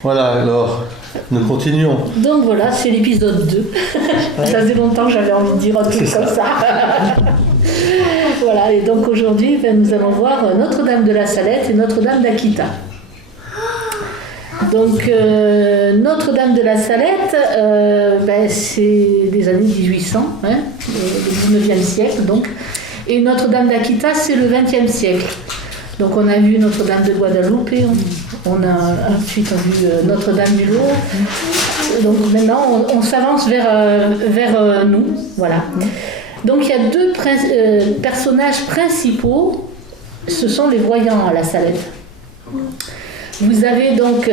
Voilà, alors, nous continuons. Donc voilà, c'est l'épisode 2. Ça faisait longtemps que j'avais envie de dire un truc comme ça. Voilà, et donc aujourd'hui, nous allons voir Notre-Dame de la Salette et Notre-Dame d'Akita. Donc Notre-Dame de la Salette, c'est des années 1800, le 19e siècle donc. Et Notre-Dame d'Akita, c'est le 20e siècle. Donc on a vu Notre-Dame de Guadalupe, on a ensuite vu Notre-Dame du Lot. Donc maintenant on s'avance vers nous, voilà. Donc il y a deux personnages principaux, ce sont les voyants à la Salette. Vous avez donc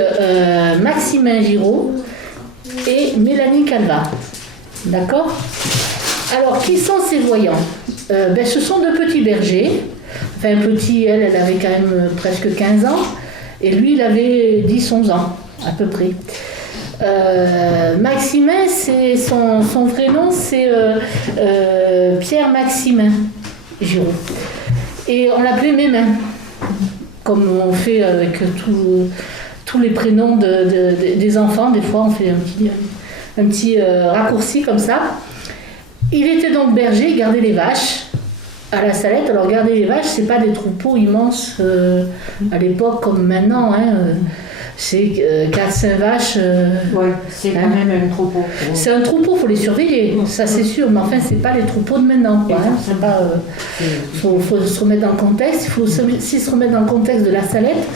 Maximin Giraud et Mélanie Calvat, d'accord? Alors qui sont ces voyants? Ce sont deux petits bergers. Enfin, petit, elle avait quand même presque 15 ans, et lui, il avait 10-11 ans, à peu près. Maximin, c'est son vrai nom, c'est Pierre Maximin Giraud. Et on l'appelait Mémin, comme on fait avec tous les prénoms des enfants. Des fois, on fait un petit raccourci comme ça. Il était donc berger, il gardait les vaches à la Salette. Alors garder les vaches, c'est pas des troupeaux immenses à l'époque comme maintenant, c'est 4-5 vaches. Oui, c'est quand même un troupeau. C'est un troupeau, il faut les surveiller, ça c'est sûr, mais enfin c'est pas les troupeaux de maintenant, quoi, c'est pas, faut se remettre dans le contexte, il faut aussi se remettre dans le contexte de la Salette,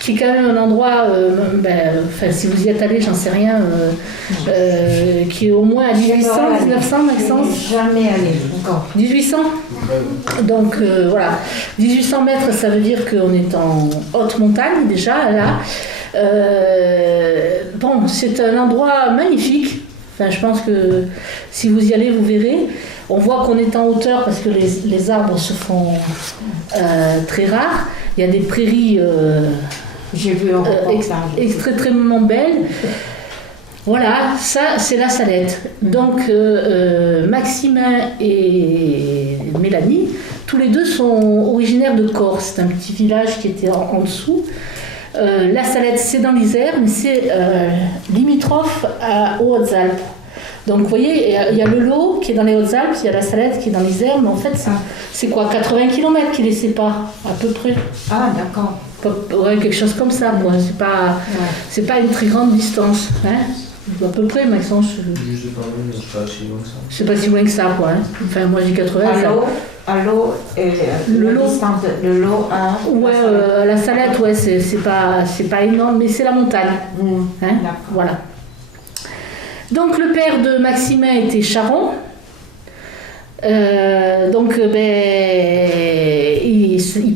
qui est quand même un endroit, si vous y êtes allé, j'en sais rien, qui est au moins à 1800, 1900, Maxence. Jamais allé encore. 1800. Donc voilà, 1800 mètres, ça veut dire qu'on est en haute montagne déjà, là. C'est un endroit magnifique. Enfin, je pense que si vous y allez, vous verrez. On voit qu'on est en hauteur parce que les arbres se font très rares. Il y a des prairies J'ai vu extrêmement belles. Voilà, ça c'est la Salette. Donc Maximin et Mélanie, tous les deux sont originaires de Corse. C'est un petit village qui était en dessous. La Salette, c'est dans l'Isère, mais c'est limitrophe aux Hautes-Alpes. Donc vous voyez, il y a le Lot qui est dans les Hautes-Alpes, il y a la Salette qui est dans l'Isère, mais en fait c'est quoi, 80 km qui les séparent à peu près. Ah d'accord. Ouais, quelque chose comme ça, moi. C'est pas une très grande distance. À peu près, Maxence. Juste de parler, mais c'est pas si loin que ça. C'est pas si loin que ça, quoi. Enfin, moi j'ai 80. À l'eau et le Lot. Distance de l'eau à la Salette, ouais, c'est pas énorme, mais c'est la montagne. Voilà. Donc le père de Maximin était charron. Il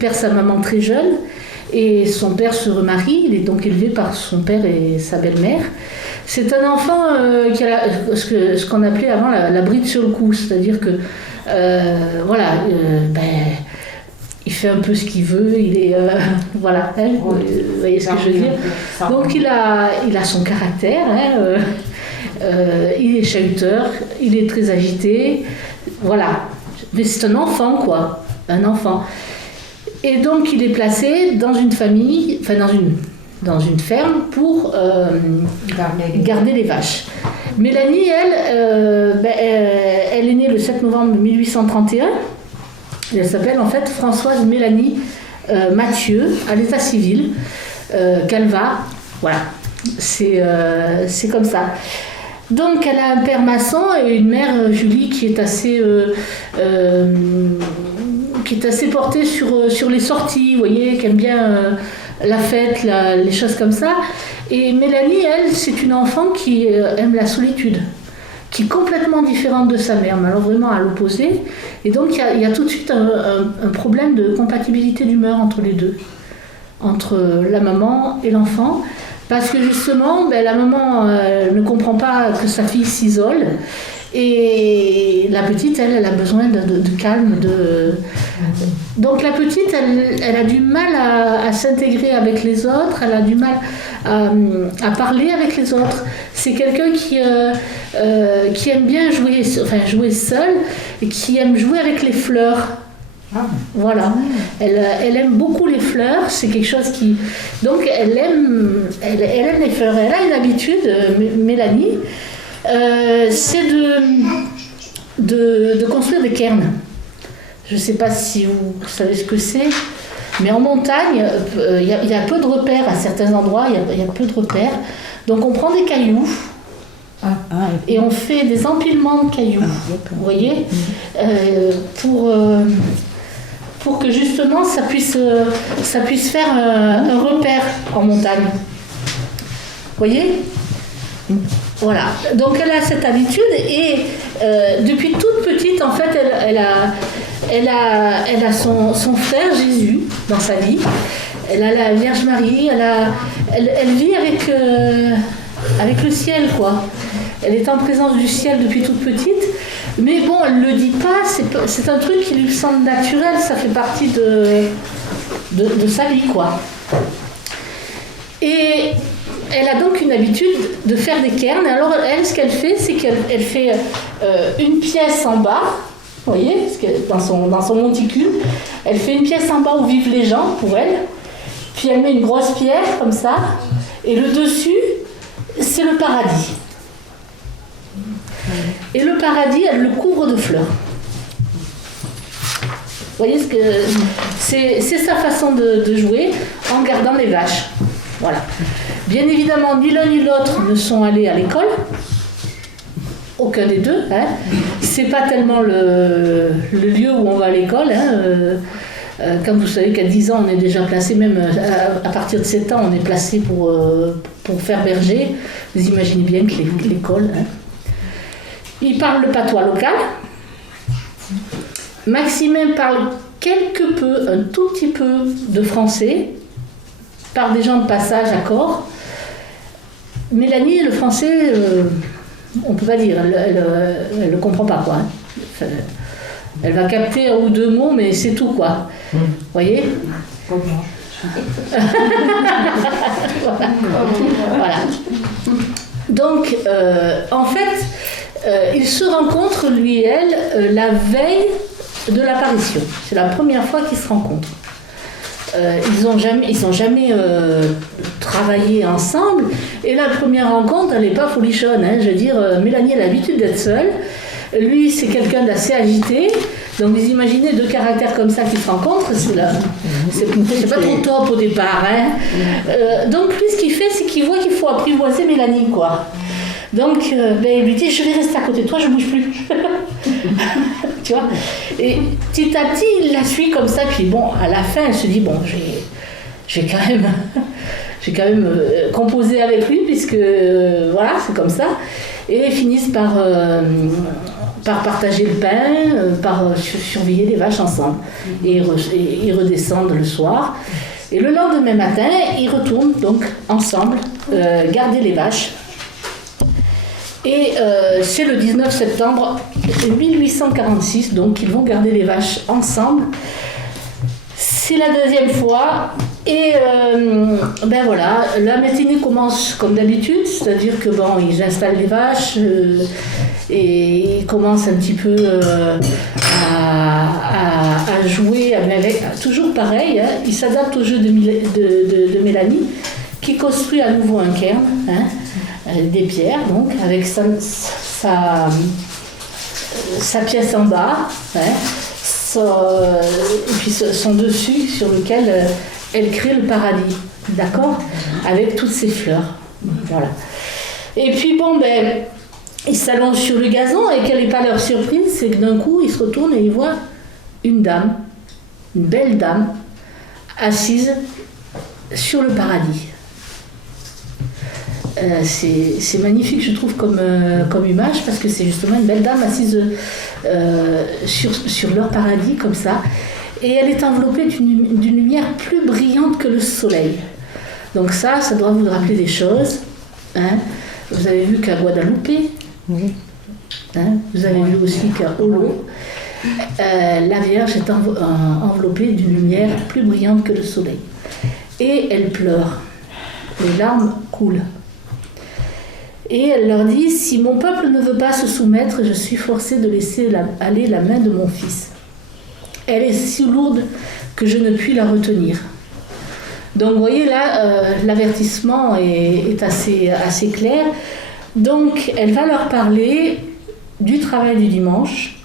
perd sa maman très jeune. Et son père se remarie, il est donc élevé par son père et sa belle-mère. C'est un enfant qui a ce qu'on appelait avant la bride sur le cou, c'est-à-dire que il fait un peu ce qu'il veut, il est vous voyez ce que je veux dire. Donc il a son caractère, il est chahuteur, il est très agité, voilà. Mais c'est un enfant, quoi, un enfant. Et donc il est placé dans une famille, dans une ferme pour garder les vaches. Mélanie, elle est née le 7 novembre 1831. Elle s'appelle en fait Françoise Mélanie Mathieu, à l'état civil, Calvat. Voilà, c'est comme ça. Donc elle a un père maçon et une mère, Julie, qui est assez portée sur les sorties, vous voyez, qui aime bien la fête, les choses comme ça. Et Mélanie, elle, c'est une enfant qui aime la solitude, qui est complètement différente de sa mère, mais alors vraiment à l'opposé. Et donc il y a tout de suite un problème de compatibilité d'humeur entre les deux, entre la maman et l'enfant. Parce que justement, la maman ne comprend pas que sa fille s'isole. Et la petite, elle a besoin de calme. Donc la petite, elle a du mal à s'intégrer avec les autres, elle a du mal à parler avec les autres. C'est quelqu'un qui aime bien jouer seul, et qui aime jouer avec les fleurs. Voilà. Elle aime beaucoup les fleurs. C'est quelque chose qui... Donc, elle aime les fleurs. Elle a une habitude, Mélanie, c'est de construire des cairns. Je ne sais pas si vous savez ce que c'est, mais en montagne, il y a peu de repères à certains endroits, il y a peu de repères. Donc on prend des cailloux et on fait des empilements de cailloux, vous voyez, pour que justement ça puisse faire un repère en montagne. Vous voyez ? Voilà, donc elle a cette habitude et depuis toute petite, en fait, elle a son frère Jésus dans sa vie. Elle a la Vierge Marie, elle vit avec le ciel, quoi. Elle est en présence du ciel depuis toute petite, mais bon, elle ne le dit pas, c'est un truc qui lui semble naturel, ça fait partie de sa vie, quoi. Et elle a donc une habitude de faire des cairns. Alors elle, ce qu'elle fait, c'est qu'elle fait une pièce en bas, vous voyez, dans son monticule, elle fait une pièce en bas où vivent les gens pour elle, puis elle met une grosse pierre comme ça, et le dessus, c'est le paradis. Et le paradis, elle le couvre de fleurs. Vous voyez ce que c'est sa façon de jouer en gardant les vaches. Voilà. Bien évidemment, ni l'un ni l'autre ne sont allés à l'école. Aucun des deux. Hein. C'est pas tellement le lieu où on va à l'école. Hein. Comme vous savez qu'à 10 ans, on est déjà placé, même à partir de 7 ans, on est placé pour faire berger. Vous imaginez bien que l'école... Hein. Il parle le patois local. Maximin parle quelque peu, un tout petit peu de français, par des gens de passage à corps. Mélanie, le français, on ne peut pas dire, elle ne comprend pas, quoi. Enfin, elle va capter un ou deux mots, mais c'est tout, quoi. Vous voyez ? Voilà. Donc, en fait, ils se rencontrent, lui et elle, la veille de l'apparition. C'est la première fois qu'ils se rencontrent. Ils n'ont jamais travaillé ensemble. Et la première rencontre, elle n'est pas folichonne. Hein. Je veux dire, Mélanie a l'habitude d'être seule. Lui, c'est quelqu'un d'assez agité. Donc, vous imaginez deux caractères comme ça qui se rencontrent. C'est pas trop top au départ. Hein. Donc, lui, ce qu'il fait, c'est qu'il voit qu'il faut apprivoiser Mélanie, quoi. Donc, il lui dit, je vais rester à côté de toi, je ne bouge plus. Tu vois. Et petit à petit, il la suit comme ça. Puis bon, à la fin, elle se dit, bon, j'ai quand même composé avec lui, puisque voilà, c'est comme ça. Et ils finissent par partager le pain, par surveiller les vaches ensemble. Et ils redescendent le soir. Et le lendemain matin, ils retournent donc ensemble garder les vaches. Et c'est le 19 septembre 1846, donc ils vont garder les vaches ensemble. C'est la deuxième fois. Et ben voilà, la matinée commence comme d'habitude, c'est-à-dire que bon, ils installent les vaches et ils commencent un petit peu à jouer avec, toujours pareil, hein, ils s'adaptent au jeu de Mélanie, qui construit à nouveau un cairn. Hein, des pierres, donc, avec sa pièce en bas, hein, et puis son dessus sur lequel elle crée le paradis, d'accord, avec toutes ces fleurs. Voilà. Et puis, bon, ben, ils s'allongent sur le gazon, et quelle n'est pas leur surprise, c'est que d'un coup, ils se retournent et ils voient une dame, une belle dame, assise sur le paradis. C'est magnifique, je trouve, comme image, parce que c'est justement une belle dame assise sur leur paradis, comme ça. Et elle est enveloppée d'une lumière plus brillante que le soleil. Donc ça doit vous rappeler des choses. Hein. Vous avez vu qu'à Guadeloupe, hein, vous avez vu aussi qu'à Olo, la Vierge est enveloppée d'une lumière plus brillante que le soleil. Et elle pleure. Les larmes coulent. Et elle leur dit, si mon peuple ne veut pas se soumettre, je suis forcée de laisser aller la main de mon fils. elle est si lourde que je ne puis la retenir. Donc vous voyez là, l'avertissement est assez clair. Donc elle va leur parler du travail du dimanche,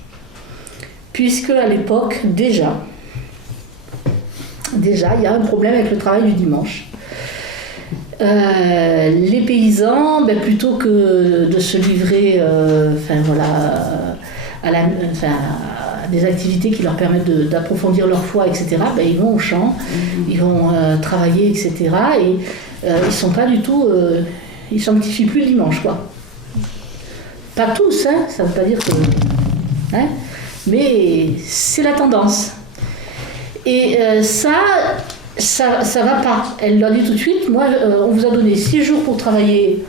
puisque à l'époque, déjà, il y a un problème avec le travail du dimanche. Les paysans, plutôt que de se livrer à des activités qui leur permettent d'approfondir leur foi, etc., ils vont au champ, ils vont travailler, etc. Et ils sont pas du tout... ils sanctifient plus le dimanche, quoi. Pas tous, hein, ça ne veut pas dire que... Hein, mais c'est la tendance. Et ça va pas. Elle leur dit tout de suite, moi, on vous a donné 6 jours pour travailler,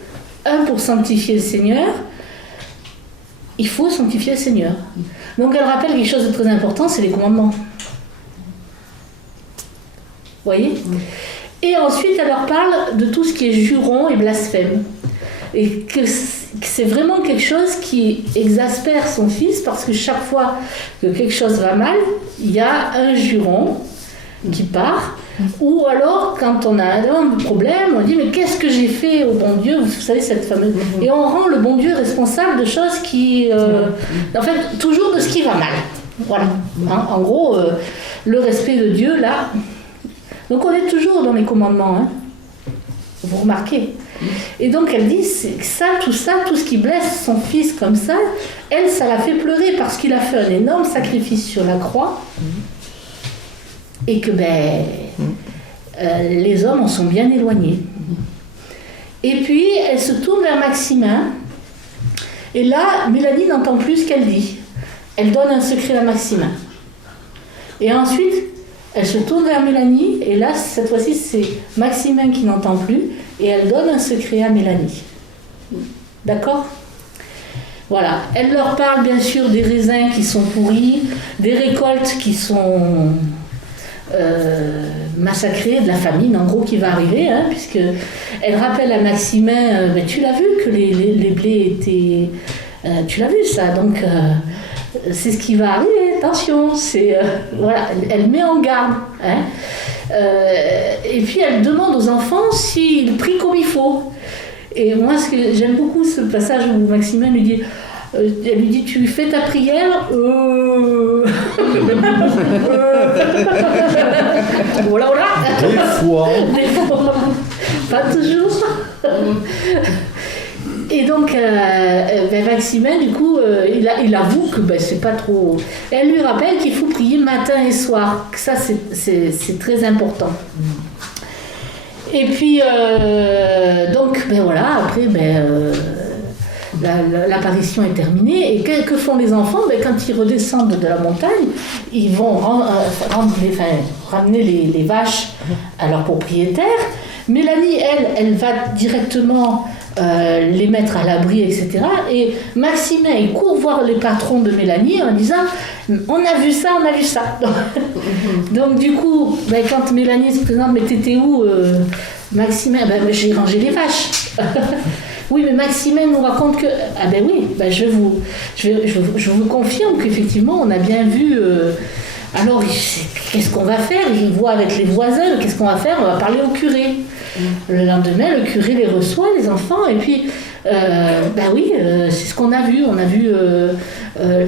1 pour sanctifier le Seigneur. Il faut sanctifier le Seigneur. Donc elle rappelle quelque chose de très important, c'est les commandements. Vous voyez ? Et ensuite, elle leur parle de tout ce qui est juron et blasphème. Et que c'est vraiment quelque chose qui exaspère son fils, parce que chaque fois que quelque chose va mal, il y a un juron qui part. Ou alors, quand on a un problème, on dit « mais qu'est-ce que j'ai fait au bon Dieu ?» Vous savez, cette fameuse... Et on rend le bon Dieu responsable de choses qui... en fait, toujours de ce qui va mal. Voilà. Hein, en gros, le respect de Dieu, là... Donc on est toujours dans les commandements. Hein. Vous remarquez. Et donc elle dit ça, tout ce qui blesse son fils comme ça, elle, ça la fait pleurer parce qu'il a fait un énorme sacrifice sur la croix. Et que les hommes en sont bien éloignés. Et puis elle se tourne vers Maximin, et là Mélanie n'entend plus ce qu'elle dit. Elle donne un secret à Maximin. Et ensuite elle se tourne vers Mélanie, et là cette fois-ci c'est Maximin qui n'entend plus, et elle donne un secret à Mélanie. D'accord ? Voilà. Elle leur parle bien sûr des raisins qui sont pourris, des récoltes qui sont massacrée, de la famine en gros qui va arriver, hein, puisque elle rappelle à Maximin, mais tu l'as vu que les blés étaient... tu l'as vu ça, donc c'est ce qui va arriver, attention, c'est... voilà, elle met en garde. Hein, et puis elle demande aux enfants s'ils prient comme il faut. Et moi, j'aime beaucoup ce passage où Maximin lui dit... elle lui dit, tu fais ta prière voilà. Des fois. Pas toujours. Et donc, Maximin, du coup, il avoue que c'est pas trop... Elle lui rappelle qu'il faut prier matin et soir. Ça, c'est très important. Et puis, donc, voilà, après, l'apparition est terminée, et que font les enfants ? Quand ils redescendent de la montagne, ils vont ramener les vaches à leur propriétaire. Mélanie, elle va directement les mettre à l'abri, etc. Et Maximin, il court voir les patrons de Mélanie en disant « on a vu ça ». Donc du coup, quand Mélanie se présente « mais t'étais où Maximin ?» J'ai rangé les vaches. Oui, mais Maximin nous raconte que... Ah ben oui, je vous confirme qu'effectivement, on a bien vu... alors, qu'est-ce qu'on va faire ? Il voit avec les voisins, qu'est-ce qu'on va faire ? On va parler au curé. Le lendemain, le curé les reçoit, les enfants, et puis, c'est ce qu'on a vu. On a vu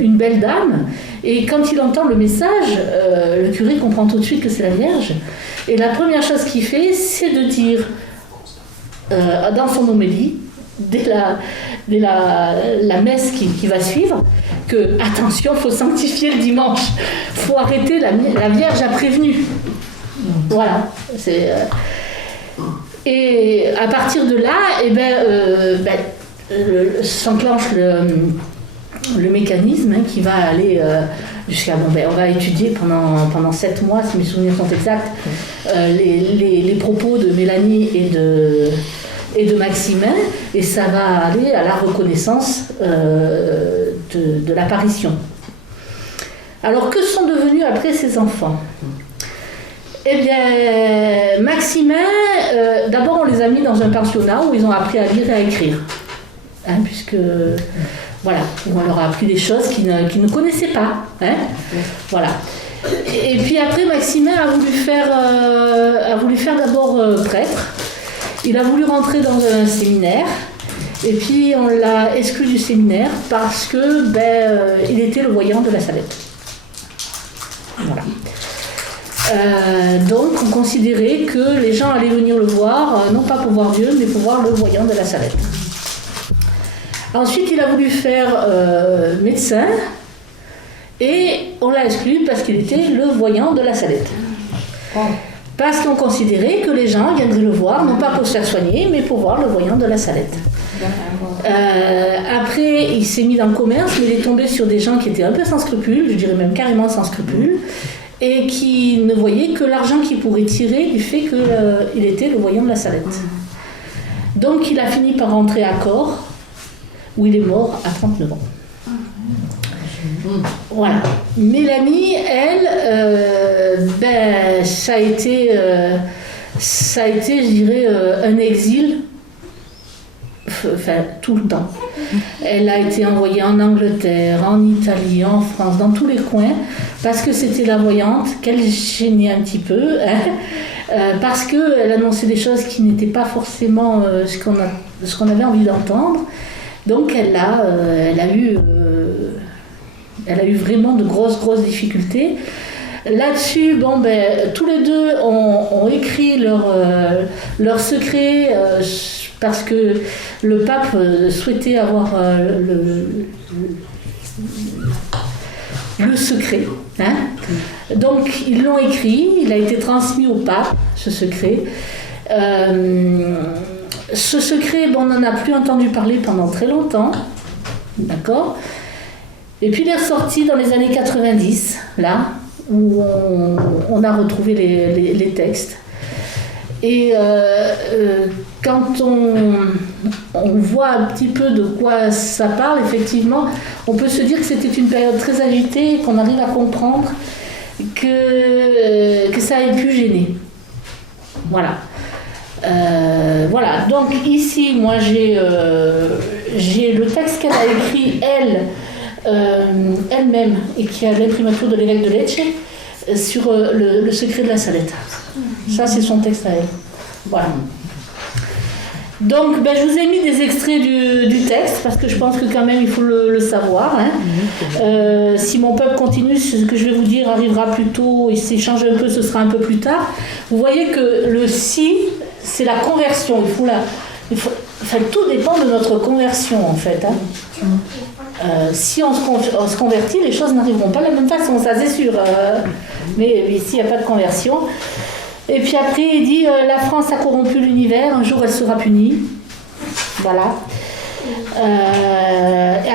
une belle dame, et quand il entend le message, le curé comprend tout de suite que c'est la Vierge. Et la première chose qu'il fait, c'est de dire, dans son homélie, dès la messe qui va suivre, que attention, il faut sanctifier le dimanche, il faut arrêter, la Vierge a prévenu. Voilà. Et à partir de là, s'enclenche le mécanisme qui va aller jusqu'à... on va étudier pendant 7 mois, si mes souvenirs sont exacts, les propos de Mélanie et de Maximin, et ça va aller à la reconnaissance de l'apparition. Alors, que sont devenus après ces enfants ? Eh bien, Maximin, d'abord on les a mis dans un pensionnat où ils ont appris à lire et à écrire. Hein, puisque, voilà, on leur a appris des choses qu'ils ne connaissaient pas. Hein, voilà. Et puis après, Maximin a voulu faire d'abord prêtre. Il a voulu rentrer dans un séminaire. Et puis on l'a exclu du séminaire parce que il était le voyant de la Salette. Voilà. Donc on considérait que les gens allaient venir le voir, non pas pour voir Dieu, mais pour voir le voyant de la Salette. Ensuite il a voulu faire médecin et on l'a exclu parce qu'il était le voyant de la Salette. Parce qu'on considérait que les gens viendraient le voir, non pas pour se faire soigner, mais pour voir le voyant de la Salette. Après, il s'est mis dans le commerce, mais il est tombé sur des gens qui étaient un peu sans scrupules, je dirais même carrément sans scrupules, et qui ne voyaient que l'argent qu'ils pourraient tirer du fait qu'il était le voyant de la Salette. Donc il a fini par rentrer à Corps, où il est mort à 39 ans. Voilà. Mélanie, elle, ça a été, je dirais, un exil. Enfin, tout le temps. Elle a été envoyée en Angleterre, en Italie, en France, dans tous les coins, parce que c'était la voyante, qu'elle gênait un petit peu, parce qu'elle annonçait des choses qui n'étaient pas forcément ce qu'on avait envie d'entendre. Donc elle a eu vraiment de grosses difficultés. Là-dessus, tous les deux ont écrit leur secret parce que le pape souhaitait avoir le secret. Hein. Donc ils l'ont écrit, il a été transmis au pape, ce secret. Ce secret, on n'en a plus entendu parler pendant très longtemps. D'accord ? Et puis il est ressorti dans les années 90, là, où on a retrouvé les textes. Et quand on voit un petit peu de quoi ça parle, effectivement, on peut se dire que c'était une période très agitée et qu'on arrive à comprendre que ça ait pu gêner. Voilà. Voilà. Donc ici, moi, j'ai le texte qu'elle a écrit, elle-même, et qui a l'imprimatur de l'évêque de Lecce, sur le secret de la Salette. Ça, c'est son texte à elle. Voilà. Donc, je vous ai mis des extraits du texte, parce que je pense que quand même, il faut le savoir. Hein. Si mon peuple continue, ce que je vais vous dire arrivera plus tôt, et s'il change un peu, ce sera un peu plus tard. Vous voyez que le si, c'est la conversion. Tout dépend de notre conversion, en fait. Hein. Si on se convertit, les choses n'arriveront pas de la même façon, ça c'est sûr. Mais ici, il n'y a pas de conversion. Et puis après, il dit la France a corrompu l'univers, un jour elle sera punie. Voilà.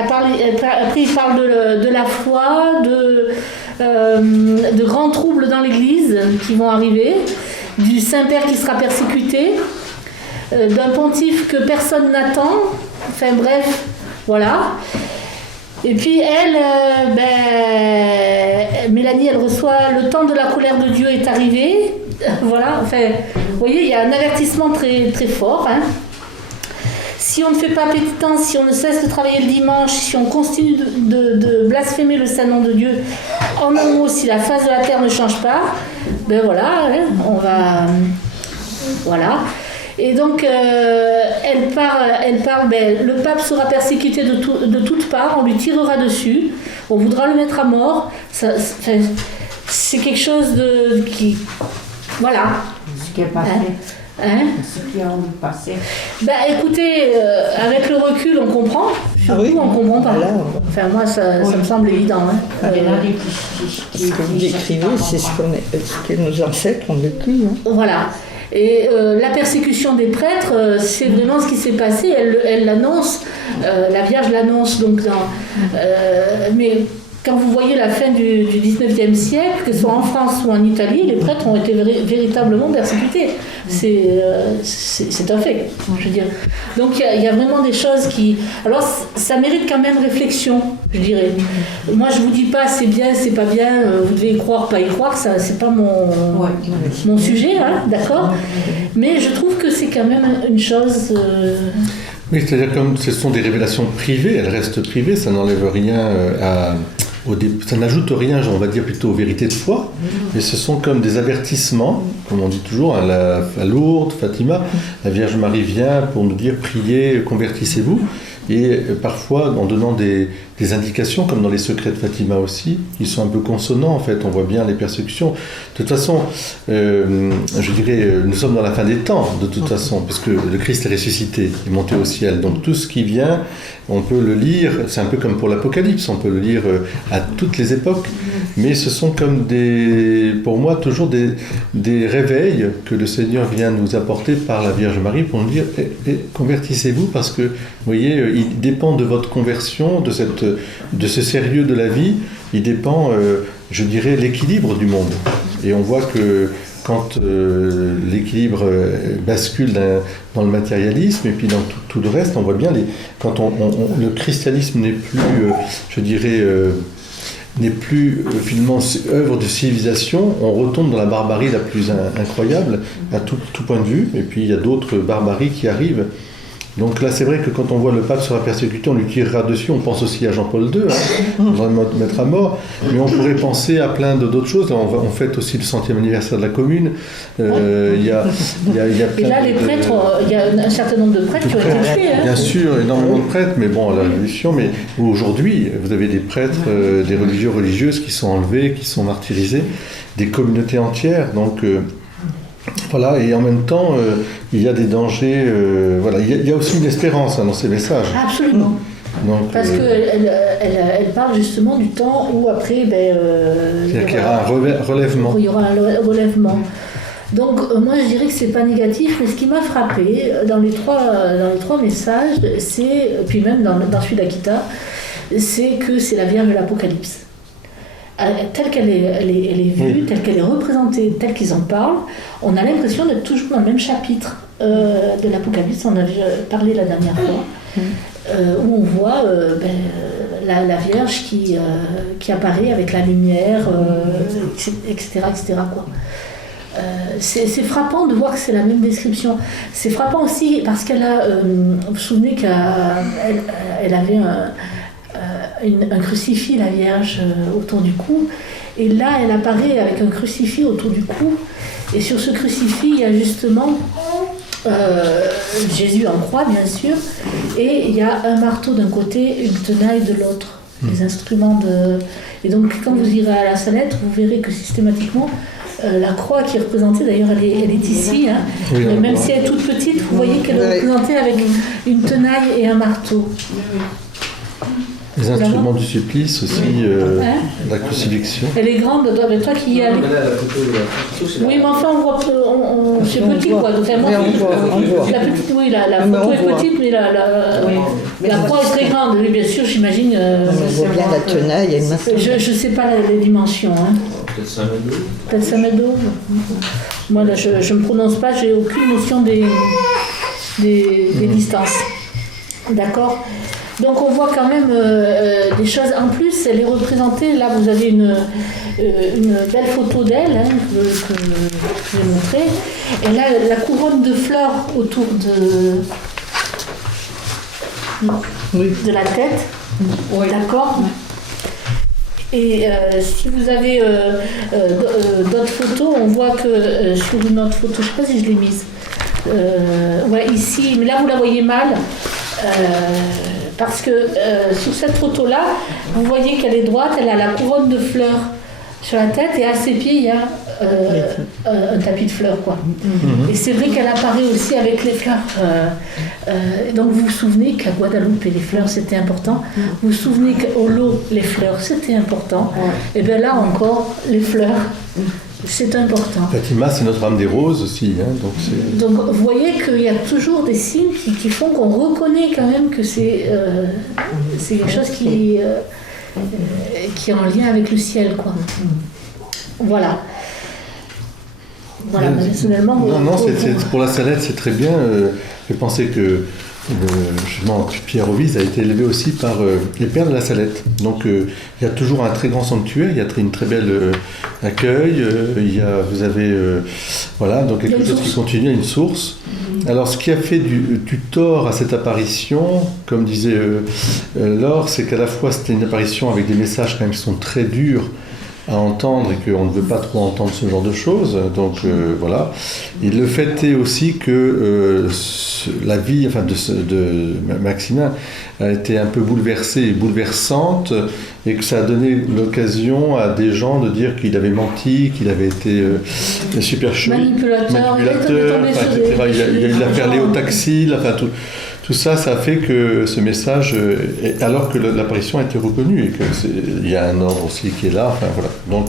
Après, il parle de la foi, de grands troubles dans l'Église qui vont arriver, du Saint-Père qui sera persécuté, d'un pontife que personne n'attend. Enfin bref, voilà. Et puis elle, Mélanie, elle reçoit le temps de la colère de Dieu est arrivé. Voilà, enfin, vous voyez, il y a un avertissement très, très fort. Hein. Si on ne fait pas pénitence, si on ne cesse de travailler le dimanche, si on continue de blasphémer le saint nom de Dieu, en un mot, si la face de la terre ne change pas, voilà, hein, on va... Voilà. Et donc, elle parle, le pape sera persécuté de toutes parts, on lui tirera dessus, on voudra le mettre à mort. C'est quelque chose qui... Voilà. Ce qui est passé. Hein? Ce qui a passé. Écoutez, avec le recul, on comprend. Surtout, on ne comprend pas. Enfin, moi, ça me semble évident. Hein. Ce que vous décrivez, c'est ce que nos ancêtres ont vécu. Hein. Voilà. Et la persécution des prêtres, c'est vraiment ce qui s'est passé. Elle l'annonce, la Vierge l'annonce donc mais quand vous voyez la fin du 19e siècle, que ce soit en France ou en Italie, les prêtres ont été véritablement persécutés. C'est un fait, je veux dire. Donc il y a vraiment des choses qui... Alors ça mérite quand même réflexion, je dirais. Moi je vous dis pas c'est bien, c'est pas bien, vous devez y croire, pas y croire, ça c'est pas mon sujet, hein, d'accord. Mais je trouve que c'est quand même une chose... Oui, c'est-à-dire comme ce sont des révélations privées, elles restent privées, ça n'enlève rien ça n'ajoute rien, on va dire plutôt aux vérités de foi, mais ce sont comme des avertissements, comme on dit toujours, à Lourdes, Fatima, la Vierge Marie vient pour nous dire priez, convertissez-vous, et parfois en donnant des indications, comme dans les secrets de Fatima aussi, qui sont un peu consonants en fait, on voit bien les persécutions. De toute façon, je dirais, nous sommes dans la fin des temps, de toute façon, parce que le Christ est ressuscité, il est monté au ciel, donc tout ce qui vient, on peut le lire, c'est un peu comme pour l'Apocalypse, on peut le lire à toutes les époques, mais ce sont comme pour moi, toujours des réveils que le Seigneur vient nous apporter par la Vierge Marie pour nous dire convertissez-vous, parce que, vous voyez, il dépend de votre conversion, de ce sérieux de la vie, il dépend, je dirais, l'équilibre du monde. Et on voit que quand l'équilibre bascule dans le matérialisme et puis dans tout le reste, on voit bien, quand le christianisme n'est plus, je dirais, n'est plus finalement œuvre de civilisation, on retombe dans la barbarie la plus incroyable à tout point de vue, et puis il y a d'autres barbaries qui arrivent. Donc là, c'est vrai que quand on voit le pape sera persécuté, on lui tirera dessus, on pense aussi à Jean-Paul II, on va le mettre à mort, mais on pourrait penser à plein d'autres choses. On fête aussi le 100e anniversaire de la Commune. Il y a et là, les prêtres, il y a un certain nombre de prêtres qui ont été tués. Bien sûr, énormément de prêtres, mais bon, à la Révolution, mais aujourd'hui, vous avez des prêtres, des religieuses qui sont enlevés, qui sont martyrisés, des communautés entières, donc... Voilà, et en même temps, il y a des dangers. Voilà, il y a aussi une espérance dans ces messages. Absolument. Donc, parce qu'elle parle justement du temps où après, il y aura un relèvement. Il y aura un relèvement. Donc moi je dirais que c'est pas négatif, mais ce qui m'a frappé dans les trois messages, puis même dans celui d'Akita, c'est que c'est la Vierge de l'Apocalypse. Telle qu'elle est vue, telle qu'elle est représentée, telle qu'ils en parlent, on a l'impression d'être toujours dans le même chapitre de l'Apocalypse, on avait parlé la dernière fois, où on voit la Vierge qui apparaît avec la lumière, etc. quoi. C'est frappant de voir que c'est la même description. C'est frappant aussi parce qu'elle a, vous vous souvenez qu'elle avait un crucifix, la Vierge, autour du cou, et là elle apparaît avec un crucifix autour du cou, et sur ce crucifix il y a justement Jésus en croix bien sûr, et il y a un marteau d'un côté, une tenaille de l'autre, les instruments et donc quand vous irez à la Salette, vous verrez que systématiquement la croix qui est représentée, d'ailleurs elle est ici, hein, oui, même si elle est toute petite, vous voyez qu'elle est représentée avec une tenaille et un marteau. Les instruments du supplice aussi, la crucifixion. Elle est grande, toi qui y allais. Oui, mais enfin, on voit, c'est petit quoi. Donc, on voit. La petite, oui, la photo est petite, mais la croix est très grande. Oui, bien sûr, j'imagine. On voit bien la tenaille et le marteau. Je ne sais pas les dimensions. Hein. Peut-être 5 mètres d'eau. Peut-être 5 mètres d'eau. Moi, là, je ne me prononce pas, j'ai aucune notion des distances. D'accord ? Donc on voit quand même des choses. En plus, elle est représentée, là vous avez une belle photo d'elle que je vais montrer. Elle a la couronne de fleurs autour de la tête. Oui. D'accord. Et si vous avez d'autres photos, on voit que sur une autre photo, je ne sais pas si je l'ai mise, ouais, ici, mais là vous la voyez mal. Parce que sur cette photo-là, vous voyez qu'elle est droite, elle a la couronne de fleurs sur la tête et à ses pieds, il y a un tapis de fleurs, quoi. Et c'est vrai qu'elle apparaît aussi avec les fleurs. Donc vous vous souvenez qu'à Guadeloupe, les fleurs, c'était important. Vous vous souvenez qu'au Lot, les fleurs, c'était important. Et bien là encore, les fleurs, c'est important. Fatima, c'est notre âme des roses aussi. Hein, donc vous voyez qu'il y a toujours des signes qui font qu'on reconnaît quand même que c'est quelque chose qui est en lien avec le ciel, quoi. Voilà. Voilà, personnellement... Non, pour la Salette, c'est très bien. Je pensais que justement, Pierre Ovise a été élevé aussi par les Pères de la Salette. Donc il y a toujours un très grand sanctuaire, il y a une très belle accueil, vous avez voilà, donc quelque chose qui continue, une source. Alors, ce qui a fait du tort à cette apparition, comme disait Laure, c'est qu'à la fois c'était une apparition avec des messages quand même qui sont très durs à entendre et qu'on ne veut pas trop entendre ce genre de choses. Donc voilà. Et le fait est aussi que la vie de Maximin a été un peu bouleversée et bouleversante, et que ça a donné l'occasion à des gens de dire qu'il avait menti, qu'il avait été super chaud, manipulateur, etc. Il y a eu l'affaire Léo Taxi, tout ça, ça a fait que ce message, alors que l'apparition a été reconnue et qu'il y a un ordre aussi qui est là, enfin voilà. Donc,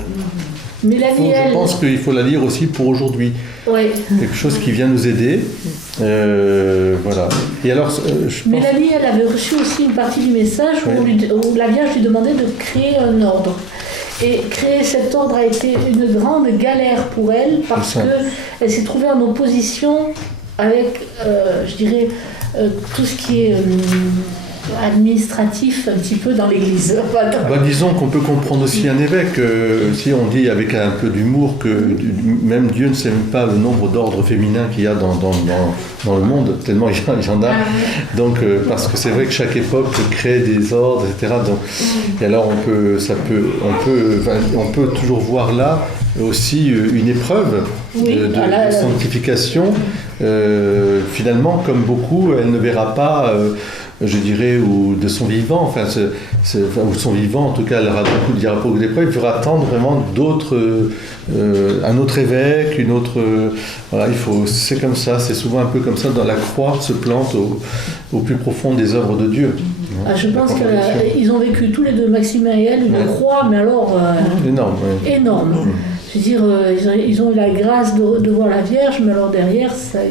je pense qu'il faut la lire aussi pour aujourd'hui. Oui. Quelque chose qui vient nous aider. Voilà. Et alors, Mélanie, elle avait reçu aussi une partie du message où la Vierge lui demandait de créer un ordre. Et créer cet ordre a été une grande galère pour elle parce qu'elle s'est trouvée en opposition avec, je dirais, tout ce qui est administratif un petit peu dans l'église. Disons qu'on peut comprendre aussi un évêque, si on dit avec un peu d'humour que même Dieu ne sait même pas le nombre d'ordres féminins qu'il y a dans le monde, tellement il y en a. Donc, parce que c'est vrai que chaque époque crée des ordres, etc. Donc, et alors on peut toujours voir là aussi une épreuve de sanctification. Finalement, comme beaucoup, elle ne verra pas, je dirais, ou de son vivant, ou de son vivant, en tout cas, elle aura beaucoup d'épreuves, il faudra attendre vraiment un autre évêque, une autre... voilà, c'est comme ça, c'est souvent un peu comme ça, dans la croix se plante au plus profond des œuvres de Dieu. Je pense qu'ils ont vécu tous les deux, Maximin et elle, une croix, mais alors... énorme. Je veux dire, ils ont eu la grâce de voir la Vierge, mais alors derrière, ça a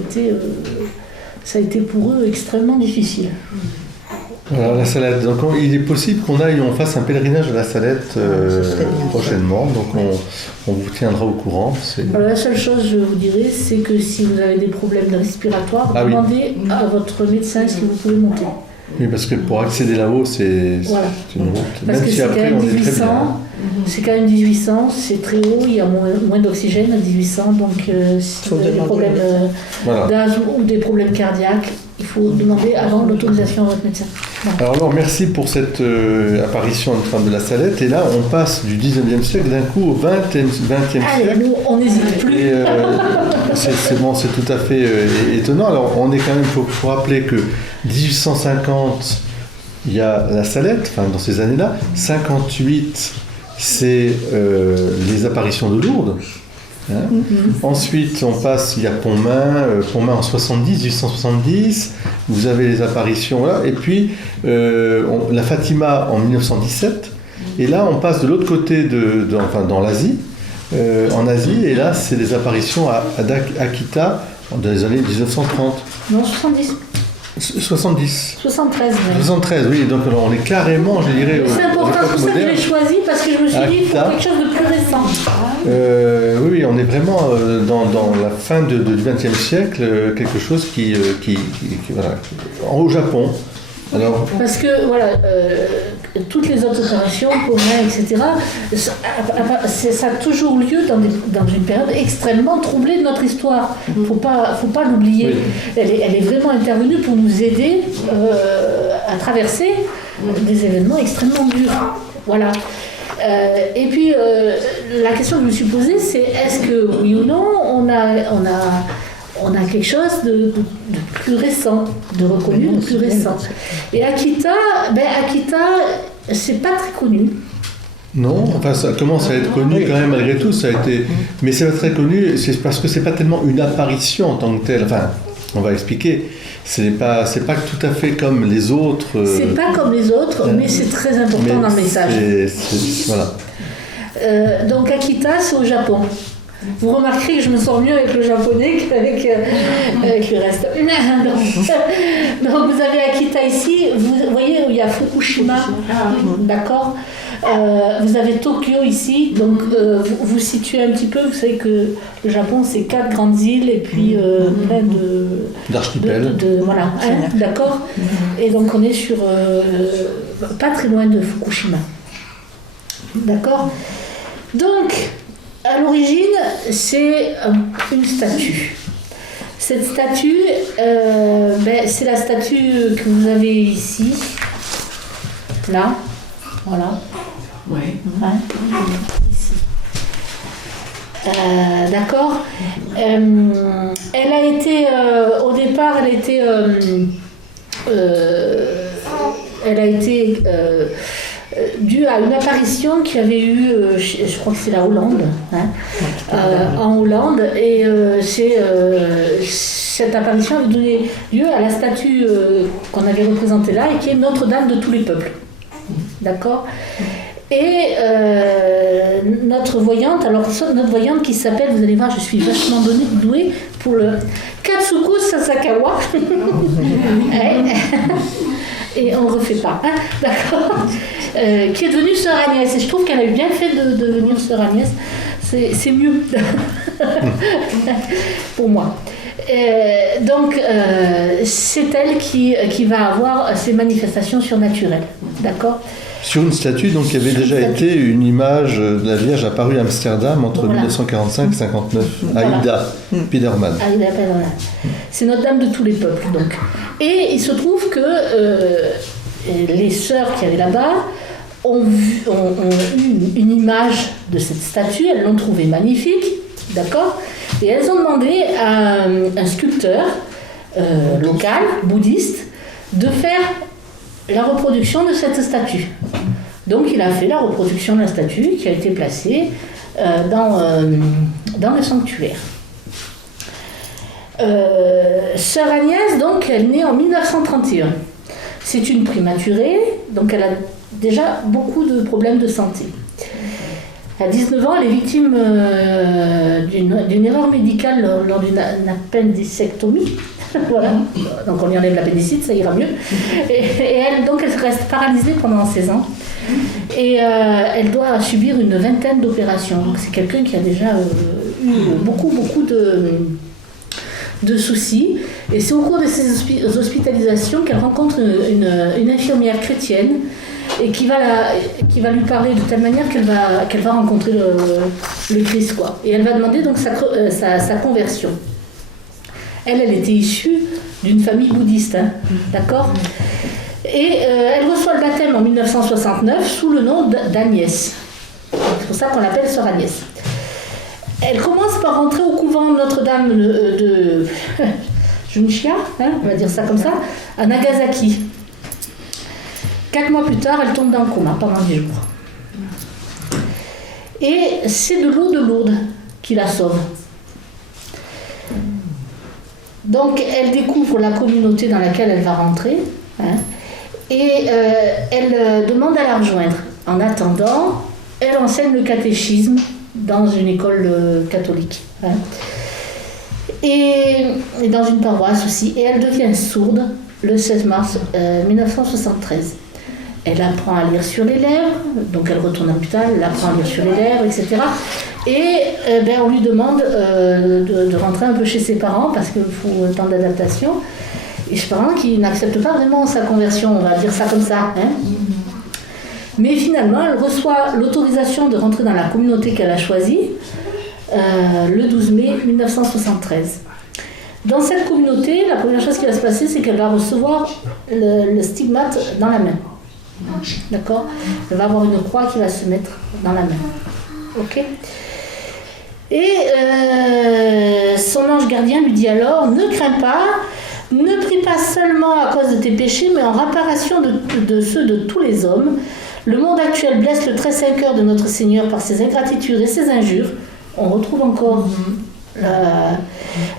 été pour eux extrêmement difficile. Alors la Salette, donc il est possible qu'on fasse un pèlerinage à la Salette prochainement, donc on vous tiendra au courant. Alors la seule chose, je vous dirais, c'est que si vous avez des problèmes respiratoires, demandez à votre médecin si vous pouvez monter. Oui, parce que pour accéder là-haut, c'est une route. Parce que c'est quand même 1800, c'est quand même 1800, c'est très haut, il y a moins d'oxygène à 1800, donc si vous avez des problèmes d'asthme ou des problèmes cardiaques, il faut demander avant l'autorisation à votre médecin. Alors merci pour cette apparition de la Salette, et là on passe du 19e siècle d'un coup au 20e siècle. Nous, on n'hésite plus. Et, c'est tout à fait étonnant. Alors on est quand même, faut rappeler que 1850, il y a la Salette, dans ces années-là. 58, c'est les apparitions de Lourdes. Ensuite, il y a Pontmain en 1870, vous avez les apparitions là, et puis la Fatima en 1917, et là on passe de l'autre côté dans l'Asie, en Asie, et là c'est des apparitions à Akita dans les années 1930. Non, 70. 73. 73, oui, donc on est carrément, je dirais... C'est important, c'est pour ça que je l'ai choisi, parce que je me suis dit, il faut quelque chose de plus récent. Oui, on est vraiment dans la fin du XXe siècle, quelque chose qui voilà, au Japon. Alors... Parce que, toutes les autres opérations, Pontmain, etc., ça a toujours lieu dans une période extrêmement troublée de notre histoire. Il ne faut pas l'oublier. Oui. Elle est vraiment intervenue pour nous aider à traverser des événements extrêmement durs. Voilà. Et puis, la question que je me suis posée, c'est est-ce que, oui ou non, on a quelque chose de plus récent, de reconnu, de plus récent. Et Akita, c'est pas très connu. Non, ça commence à être connu quand même malgré tout, ça a été... Mais c'est pas très connu, c'est parce que c'est pas tellement une apparition en tant que telle. On va expliquer. C'est pas tout à fait comme les autres. C'est pas comme les autres, mais c'est très important dans le message. Voilà. Donc Akita, c'est au Japon. Vous remarquerez que je me sens mieux avec le japonais qu'avec le reste. Donc vous avez Akita ici, vous voyez où il y a Fukushima, d'accord. Vous avez Tokyo ici, donc vous situez un petit peu, vous savez que le Japon c'est 4 grandes îles et puis plein d'archipels. Voilà, d'accord. Et donc on est sur pas très loin de Fukushima, d'accord. Donc à l'origine, c'est une statue. Cette statue, c'est la statue que vous avez ici, là, voilà. Oui. Hein, ici. D'accord. Elle a été, au départ, elle a été due à une apparition qu'il y avait eu, je crois que c'est la Hollande, en Hollande, et cette apparition avait donné lieu à la statue qu'on avait représentée là, et qui est Notre-Dame de tous les peuples. D'accord. Et notre voyante qui s'appelle, vous allez voir, je suis vachement douée pour le Katsuko Sasakawa. Et on ne refait pas, hein, d'accord, qui est devenue sœur Agnès. Et je trouve qu'elle a eu bien fait de devenir sœur Agnès. C'est mieux pour moi. Donc, c'est elle qui va avoir ces manifestations surnaturelles, d'accord. Sur une statue, donc, qui avait déjà été une image de la Vierge apparue à Amsterdam entre 1945 et 1959, Aïda Piederman. Aïda Piederman. C'est Notre-Dame de tous les peuples, donc. Et il se trouve que les sœurs qui avaient là-bas ont eu une image de cette statue, elles l'ont trouvée magnifique, d'accord, et elles ont demandé à un sculpteur local, bouddhiste, de faire la reproduction de cette statue. Donc il a fait la reproduction de la statue qui a été placée dans le sanctuaire. Sœur Agnès, donc, elle naît en 1931. C'est une prématurée, donc elle a déjà beaucoup de problèmes de santé. À 19 ans, elle est victime d'une erreur médicale lors d'une appendicectomie. Voilà, donc on lui enlève l'appendicite, ça ira mieux. Et elle reste paralysée pendant 16 ans. Et elle doit subir une vingtaine d'opérations. Donc c'est quelqu'un qui a déjà eu beaucoup de soucis. Et c'est au cours de ces hospitalisations qu'elle rencontre une infirmière chrétienne et qui va lui parler de telle manière qu'elle va rencontrer le Christ, quoi. Et elle va demander donc sa conversion. Elle était issue d'une famille bouddhiste, hein, d'accord. Et elle reçoit le baptême en 1969 sous le nom d'Agnès. C'est pour ça qu'on l'appelle Sœur Agnès. Elle commence par rentrer au couvent Notre-Dame de Junshia, hein, on va dire ça comme ça, à Nagasaki. 4 mois plus tard, elle tombe dans le coma pendant 10 jours. Et c'est de l'eau de Lourdes qui la sauve. Donc elle découvre la communauté dans laquelle elle va rentrer, hein, et elle demande à la rejoindre. En attendant, elle enseigne le catéchisme dans une école catholique, hein, et dans une paroisse aussi. Et elle devient sourde le 16 mars 1973. Elle apprend à lire sur les lèvres, donc elle retourne à l'hôpital, elle apprend à lire sur les lèvres, etc. Et on lui demande de rentrer un peu chez ses parents parce qu'il faut un temps d'adaptation. Et ses parents qui n'acceptent pas vraiment sa conversion, on va dire ça comme ça, hein. Mais finalement, elle reçoit l'autorisation de rentrer dans la communauté qu'elle a choisie le 12 mai 1973. Dans cette communauté, la première chose qui va se passer, c'est qu'elle va recevoir le stigmate dans la main. D'accord ? Elle va avoir une croix qui va se mettre dans la main. Ok ? Et son ange gardien lui dit alors, ne crains pas, ne prie pas seulement à cause de tes péchés, mais en réparation de ceux de tous les hommes. Le monde actuel blesse le très saint cœur de notre Seigneur par ses ingratitudes et ses injures. On retrouve encore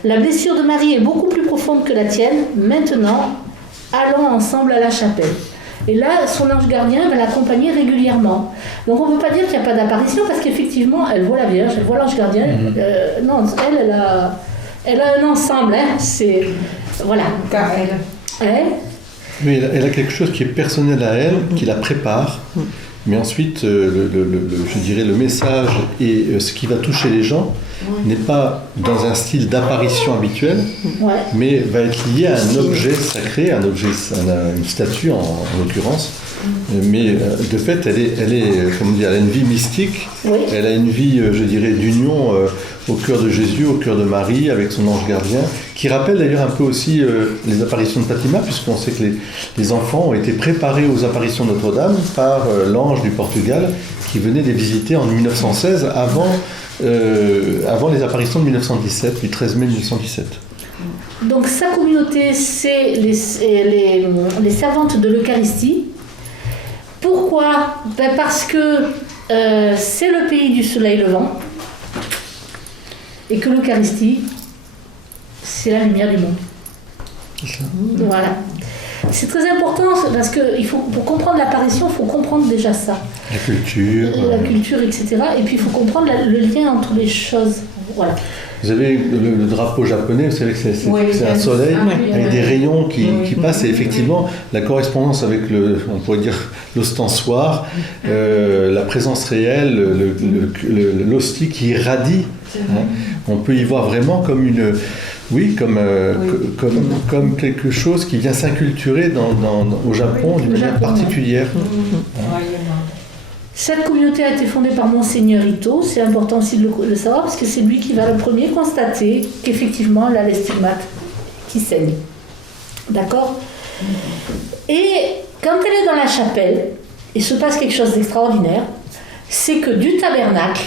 la blessure de Marie est beaucoup plus profonde que la tienne. Maintenant, allons ensemble à la chapelle. Et là, son ange gardien va l'accompagner régulièrement. Donc on ne peut pas dire qu'il n'y a pas d'apparition, parce qu'effectivement, elle voit la Vierge, elle voit l'ange gardien. Non, elle a un ensemble. Hein, c'est... Voilà. Car elle... Oui, elle a quelque chose qui est personnel à elle, qui la prépare. Mais ensuite, je dirais le message et ce qui va toucher les gens n'est pas dans un style d'apparition habituel, mais va être lié à un objet sacré, une statue en l'occurrence. Mais de fait, elle a une vie mystique, elle a une vie, je dirais, d'union au cœur de Jésus, au cœur de Marie, avec son ange gardien, qui rappelle d'ailleurs un peu aussi les apparitions de Fatima, puisqu'on sait que les enfants ont été préparés aux apparitions de Notre-Dame par l'ange du Portugal qui venait les visiter en 1916 avant les apparitions de 1917, du 13 mai 1917. Donc sa communauté, c'est les servantes de l'Eucharistie. Pourquoi? Parce que c'est le pays du soleil levant et que l'Eucharistie, c'est la lumière du monde. Voilà. C'est très important parce que pour comprendre l'apparition, il faut comprendre déjà ça. La culture, etc. Et puis il faut comprendre le lien entre les choses. Voilà. Vous avez le drapeau japonais, vous savez que c'est un soleil avec des rayons qui passent, et effectivement la correspondance avec on pourrait dire l'ostensoir, la présence réelle, l'hostie qui irradie. Hein. On peut y voir vraiment comme comme quelque chose qui vient s'inculturer au Japon d'une manière particulière. Cette communauté a été fondée par Monseigneur Ito. C'est important aussi de le savoir parce que c'est lui qui va le premier constater qu'effectivement elle a les stigmates qui saignent. D'accord? Et quand elle est dans la chapelle, il se passe quelque chose d'extraordinaire, c'est que du tabernacle,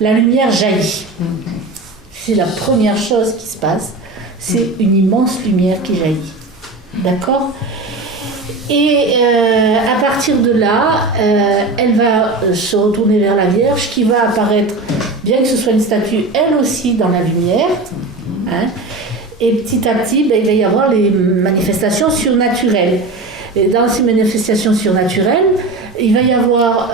la lumière jaillit. C'est la première chose qui se passe, c'est une immense lumière qui jaillit. D'accord? Et à partir de là, elle va se retourner vers la Vierge qui va apparaître, bien que ce soit une statue, elle aussi dans la lumière. Hein, et petit à petit, il va y avoir les manifestations surnaturelles. Et dans ces manifestations surnaturelles, il va y avoir,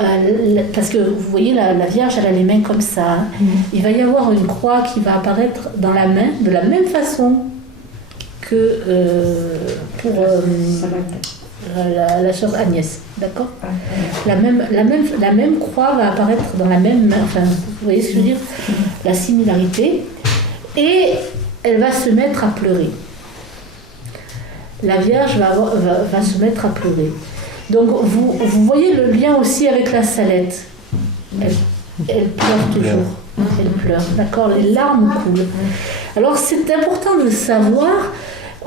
parce que vous voyez, la Vierge, elle a les mains comme ça. Hein, il va y avoir une croix qui va apparaître dans la main de la même façon que pour la sœur Agnès, d'accord? La même croix va apparaître dans la même main, enfin, vous voyez ce que je veux dire? La similarité. Et elle va se mettre à pleurer. La Vierge va se mettre à pleurer. Donc, vous voyez le lien aussi avec la Salette. Elle pleure toujours. Elle pleure, d'accord? Les larmes coulent. Alors, c'est important de le savoir.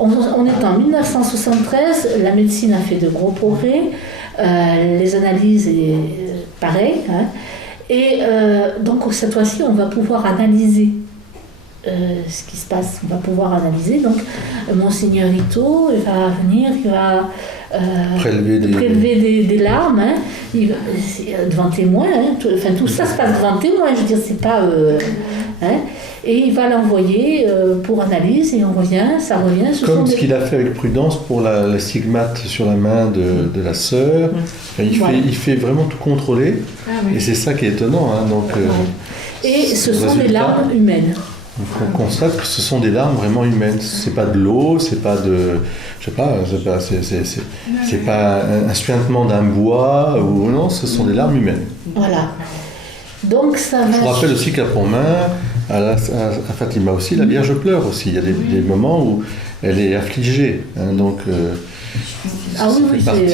On est en 1973, la médecine a fait de gros progrès, les analyses, pareil. Hein, et donc cette fois-ci, on va pouvoir analyser ce qui se passe. On va pouvoir analyser. Donc, Monseigneur Ito va venir, il va prélever des larmes, hein, devant témoin. Hein, tout ça se passe devant témoin, je veux dire, c'est pas... hein, et il va l'envoyer pour analyse et ça revient. Comme ce qu'il a fait avec Prudence pour la stigmate sur la main de la sœur. Il fait vraiment tout contrôler. Et c'est ça qui est étonnant. Hein, donc, et ce sont des larmes humaines. On constate que ce sont des larmes vraiment humaines. C'est pas de l'eau, c'est pas de... Je sais pas, c'est pas un suintement d'un bois, ou non, ce sont des larmes humaines. Voilà. Donc ça va... Je vous rappelle aussi qu'à Pontmain, à Fatima aussi, la Vierge pleure aussi. Il y a des moments où elle est affligée. Hein, donc, ça fait partie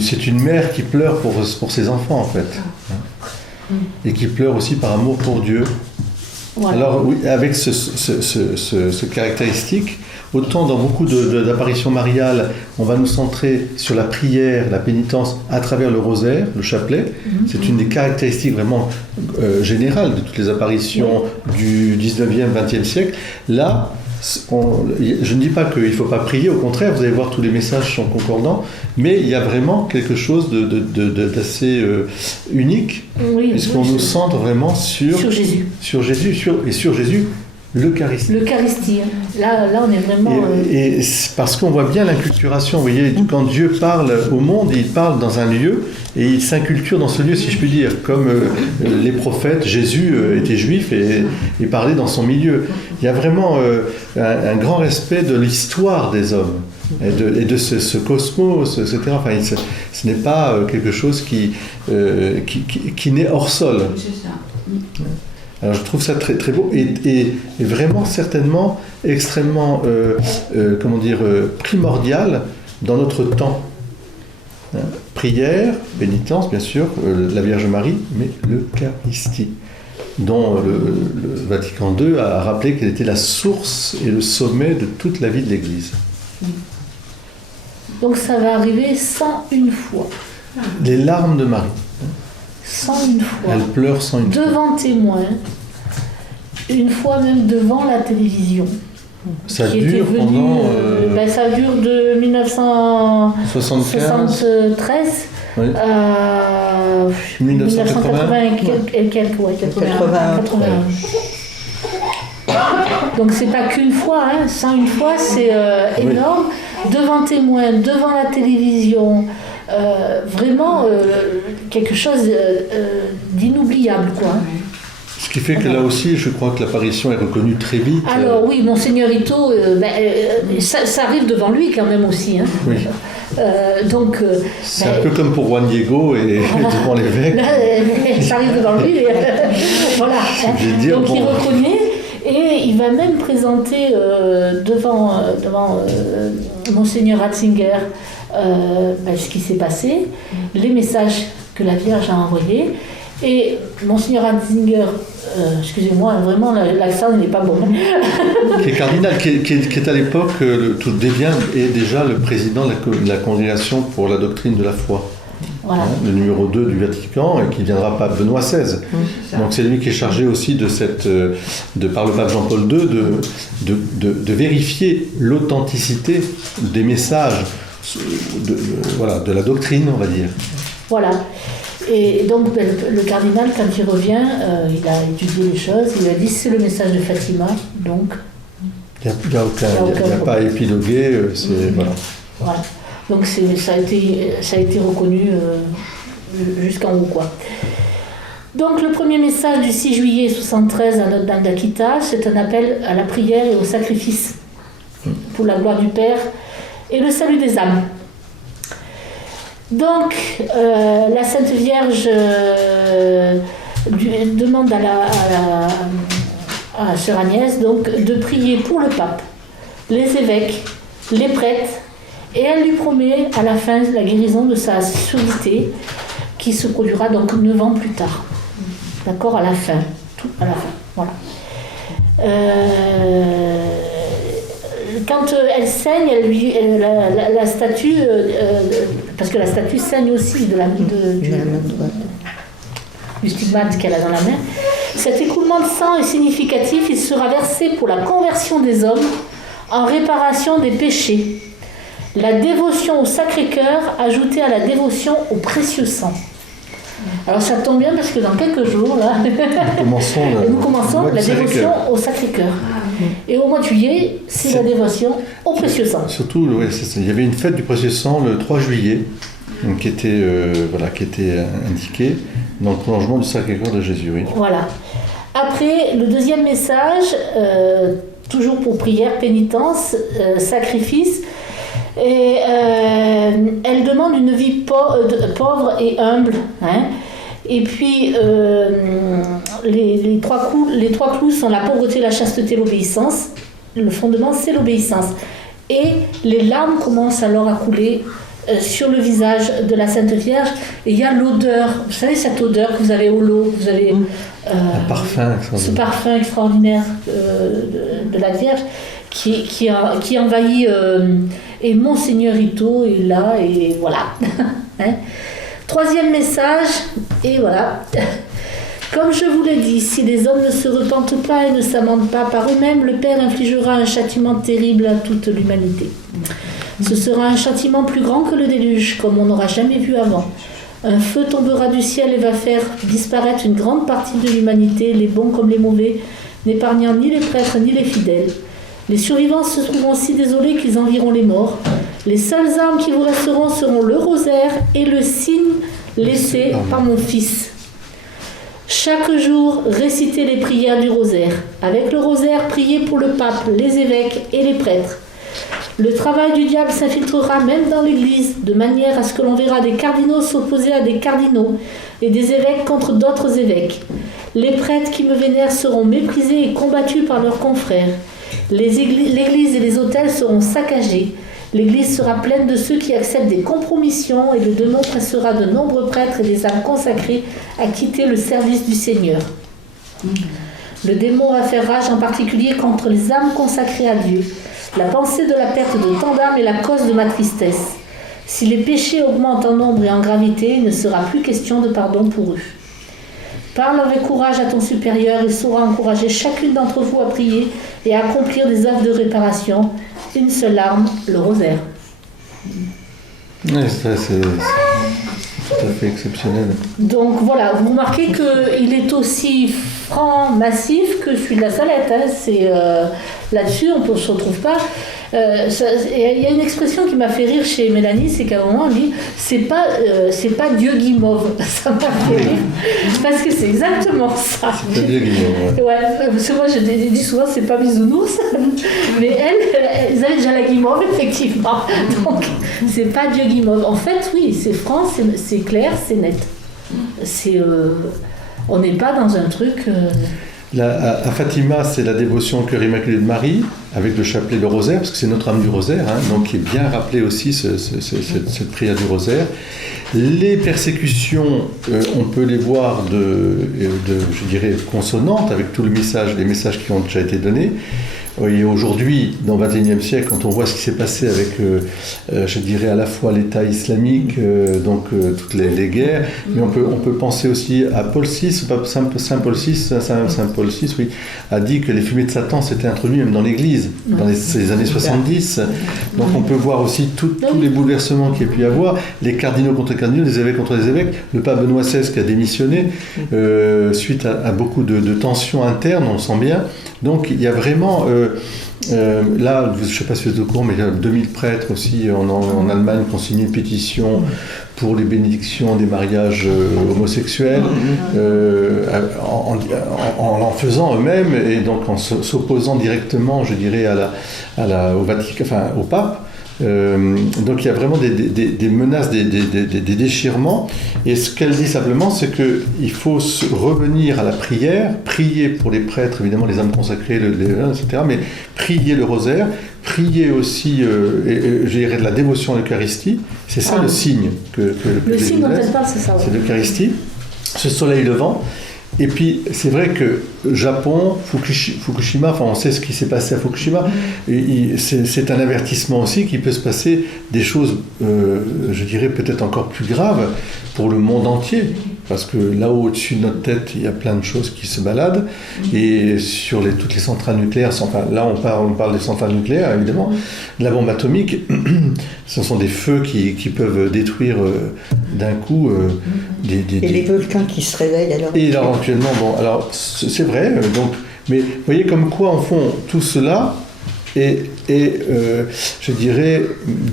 c'est une mère qui pleure pour ses enfants, en fait. Hein, et qui pleure aussi par amour pour Dieu. Voilà. Alors, oui, avec ce caractéristique, autant dans beaucoup d'apparitions mariales, on va nous centrer sur la prière, la pénitence à travers le rosaire, le chapelet. C'est une des caractéristiques vraiment générales de toutes les apparitions du 19e, 20e siècle. Là, je ne dis pas qu'il ne faut pas prier, au contraire, vous allez voir, tous les messages sont concordants, mais il y a vraiment quelque chose d'assez unique, puisqu'on nous centre vraiment sur Jésus. Sur Jésus, l'Eucharistie. L'Eucharistie. Là, on est vraiment... Et parce qu'on voit bien l'inculturation. Vous voyez, quand Dieu parle au monde, il parle dans un lieu et il s'inculture dans ce lieu, si je puis dire. Comme les prophètes, Jésus était juif et parlait dans son milieu. Il y a vraiment un grand respect de l'histoire des hommes et de ce cosmos, etc. Enfin, ce n'est pas quelque chose qui naît hors sol. C'est ça. Alors je trouve ça très, très beau et vraiment certainement extrêmement primordial dans notre temps. Hein, prière, pénitence bien sûr, la Vierge Marie, mais l'Eucharistie. dont le Vatican II a rappelé qu'elle était la source et le sommet de toute la vie de l'Église. Donc ça va arriver 101 fois. Les larmes de Marie. 101 fois. Elle pleure 101 fois. Devant témoins, une fois même devant la télévision. Ça qui était dure venue, pendant... ça dure de 1973 oui. à 1980 et quelques, ouais, 81. Donc c'est pas qu'une fois, 101 fois, c'est énorme. Devant témoins, devant la télévision, vraiment quelque chose d'inoubliable, quoi. Ce qui fait que là aussi, je crois que l'apparition est reconnue très vite. Alors oui, Monseigneur Ito, ça arrive devant lui quand même aussi. Oui. Donc, c'est un peu comme pour Juan Diego et devant l'évêque. Là, ça arrive devant lui. Voilà. Donc il reconnaît et il va même présenter devant Monseigneur Ratzinger ce qui s'est passé, les messages que la Vierge a envoyés. Et Monseigneur Ratzinger, excusez-moi, vraiment l'accent n'est pas bon. Qui est cardinal, qui est à l'époque, tout devient et déjà le président de la congrégation pour la doctrine de la foi. Voilà. Le numéro 2 du Vatican, et qui viendra pas Benoît XVI. Donc c'est lui qui est chargé aussi par le pape Jean-Paul II de vérifier l'authenticité des messages de la doctrine, on va dire. Voilà. Et donc le cardinal, quand il revient, il a étudié les choses, il a dit c'est le message de Fatima, donc... Il n'y a pas à épiloguer, Voilà. Donc ça a été reconnu jusqu'en haut, quoi. Donc le premier message du 6 juillet 1973 à Notre-Dame d'Akita, c'est un appel à la prière et au sacrifice pour la gloire du Père et le salut des âmes. Donc, la Sainte Vierge demande à Sœur Agnès donc, de prier pour le pape, les évêques, les prêtres, et elle lui promet à la fin la guérison de sa surdité, qui se produira donc 9 ans plus tard. D'accord, à la fin. Tout à la fin. Voilà. Quand elle saigne, la statue, parce que la statue saigne aussi du stigmate qu'elle a dans la main, cet écoulement de sang est significatif, il sera versé pour la conversion des hommes en réparation des péchés. La dévotion au Sacré-Cœur ajoutée à la dévotion au précieux sang. Alors ça tombe bien parce que dans quelques jours, là, nous commençons la dévotion au Sacré-Cœur. Et au mois de juillet, c'est la dévotion au précieux sang. Surtout, il y avait une fête du précieux sang le 3 juillet, qui était indiquée dans le prolongement du Sacré-Cœur de Jésus. Oui. Voilà. Après, le deuxième message, toujours pour prière, pénitence, sacrifice, et elle demande une vie pauvre et humble. Et puis, les trois clous sont la pauvreté, la chasteté, l'obéissance. Le fondement, c'est l'obéissance. Et les larmes commencent alors à couler sur le visage de la Sainte Vierge. Et il y a l'odeur, vous savez, cette odeur que vous avez au lot, vous avez un parfum ce parfum extraordinaire de la Vierge qui envahit. Et Monseigneur Ito est là, et voilà. Troisième message, et voilà. Comme je vous l'ai dit, si les hommes ne se repentent pas et ne s'amendent pas par eux-mêmes, le Père infligera un châtiment terrible à toute l'humanité. Ce sera un châtiment plus grand que le déluge, comme on n'aura jamais vu avant. Un feu tombera du ciel et va faire disparaître une grande partie de l'humanité, les bons comme les mauvais, n'épargnant ni les prêtres ni les fidèles. Les survivants se trouveront si désolés qu'ils envieront les morts. Les seules armes qui vous resteront seront le rosaire et le signe laissé par mon fils. Chaque jour, récitez les prières du rosaire. Avec le rosaire, priez pour le pape, les évêques et les prêtres. Le travail du diable s'infiltrera même dans l'Église, de manière à ce que l'on verra des cardinaux s'opposer à des cardinaux et des évêques contre d'autres évêques. Les prêtres qui me vénèrent seront méprisés et combattus par leurs confrères. L'Église et les autels seront saccagés. L'Église sera pleine de ceux qui acceptent des compromissions et le démon pressera de nombreux prêtres et des âmes consacrées à quitter le service du Seigneur. Le démon va faire rage en particulier contre les âmes consacrées à Dieu. La pensée de la perte de tant d'âmes est la cause de ma tristesse. Si les péchés augmentent en nombre et en gravité, il ne sera plus question de pardon pour eux. Parle avec courage à ton supérieur, il saura encourager chacune d'entre vous à prier et à accomplir des œuvres de réparation. Une seule arme, le rosaire. Oui, ça, c'est tout à fait exceptionnel. Donc voilà, vous remarquez qu'il est aussi franc, massif que celui de la Salette. Hein. Là-dessus, on ne se retrouve pas. Il y a une expression qui m'a fait rire chez Mélanie, c'est qu'à un moment, on dit c'est pas Dieu guimauve. Ça m'a fait rire. Parce que c'est exactement ça. C'est pas Dieu guimauve. Ouais, parce que moi, je dis souvent c'est pas bisounours. Mais elles avaient déjà la guimauve, effectivement. Donc, c'est pas Dieu guimauve. En fait, oui, c'est franc, c'est clair, c'est net. On n'est pas dans un truc. À Fatima, c'est la dévotion au cœur immaculé de Marie, avec le chapelet, le rosaire, parce que c'est notre âme du rosaire, hein, donc qui est bien rappelé aussi cette prière du rosaire. Les persécutions, on peut les voir je dirais, consonantes, avec tout le message, les messages qui ont déjà été donnés. Et aujourd'hui, dans le XXIe siècle, quand on voit ce qui s'est passé avec, je dirais, à la fois l'État islamique, toutes les guerres, mais on peut penser aussi à Paul VI, Saint Paul VI, oui, a dit que les fumées de Satan s'étaient introduites même dans l'Église, dans les années 70. Donc on peut voir aussi tous les bouleversements qu'il y a pu y avoir, les cardinaux contre les cardinaux, les évêques contre les évêques, le pape Benoît XVI qui a démissionné suite à beaucoup de tensions internes, on le sent bien. Donc il y a vraiment, là, je ne sais pas si vous êtes au courant, mais il y a 2000 prêtres aussi en Allemagne qui ont signé une pétition pour les bénédictions des mariages homosexuels, en faisant eux-mêmes et donc en s'opposant directement, je dirais, au Vatican, enfin au pape. Donc il y a vraiment des menaces, des déchirements, et ce qu'elle dit simplement, c'est qu'il faut revenir à la prière, prier pour les prêtres, évidemment les âmes consacrées, etc., mais prier le rosaire, prier aussi, je dirais, de la dévotion à l'Eucharistie. C'est ça le signe le signe dont elle parle, c'est ça. C'est l'Eucharistie, ce soleil levant. Et puis, c'est vrai que Japon, Fukushima, enfin, on sait ce qui s'est passé à Fukushima, et c'est un avertissement aussi qu'il peut se passer des choses, je dirais, peut-être encore plus graves pour le monde entier. Parce que là-haut, au-dessus de notre tête, il y a plein de choses qui se baladent. Et sur toutes les centrales nucléaires, là on parle des centrales nucléaires, évidemment, de la bombe atomique, ce sont des feux qui peuvent détruire d'un coup Et les volcans qui se réveillent alors. Et alors, actuellement, alors c'est vrai, mais vous voyez comme quoi, en fond, tout cela est je dirais,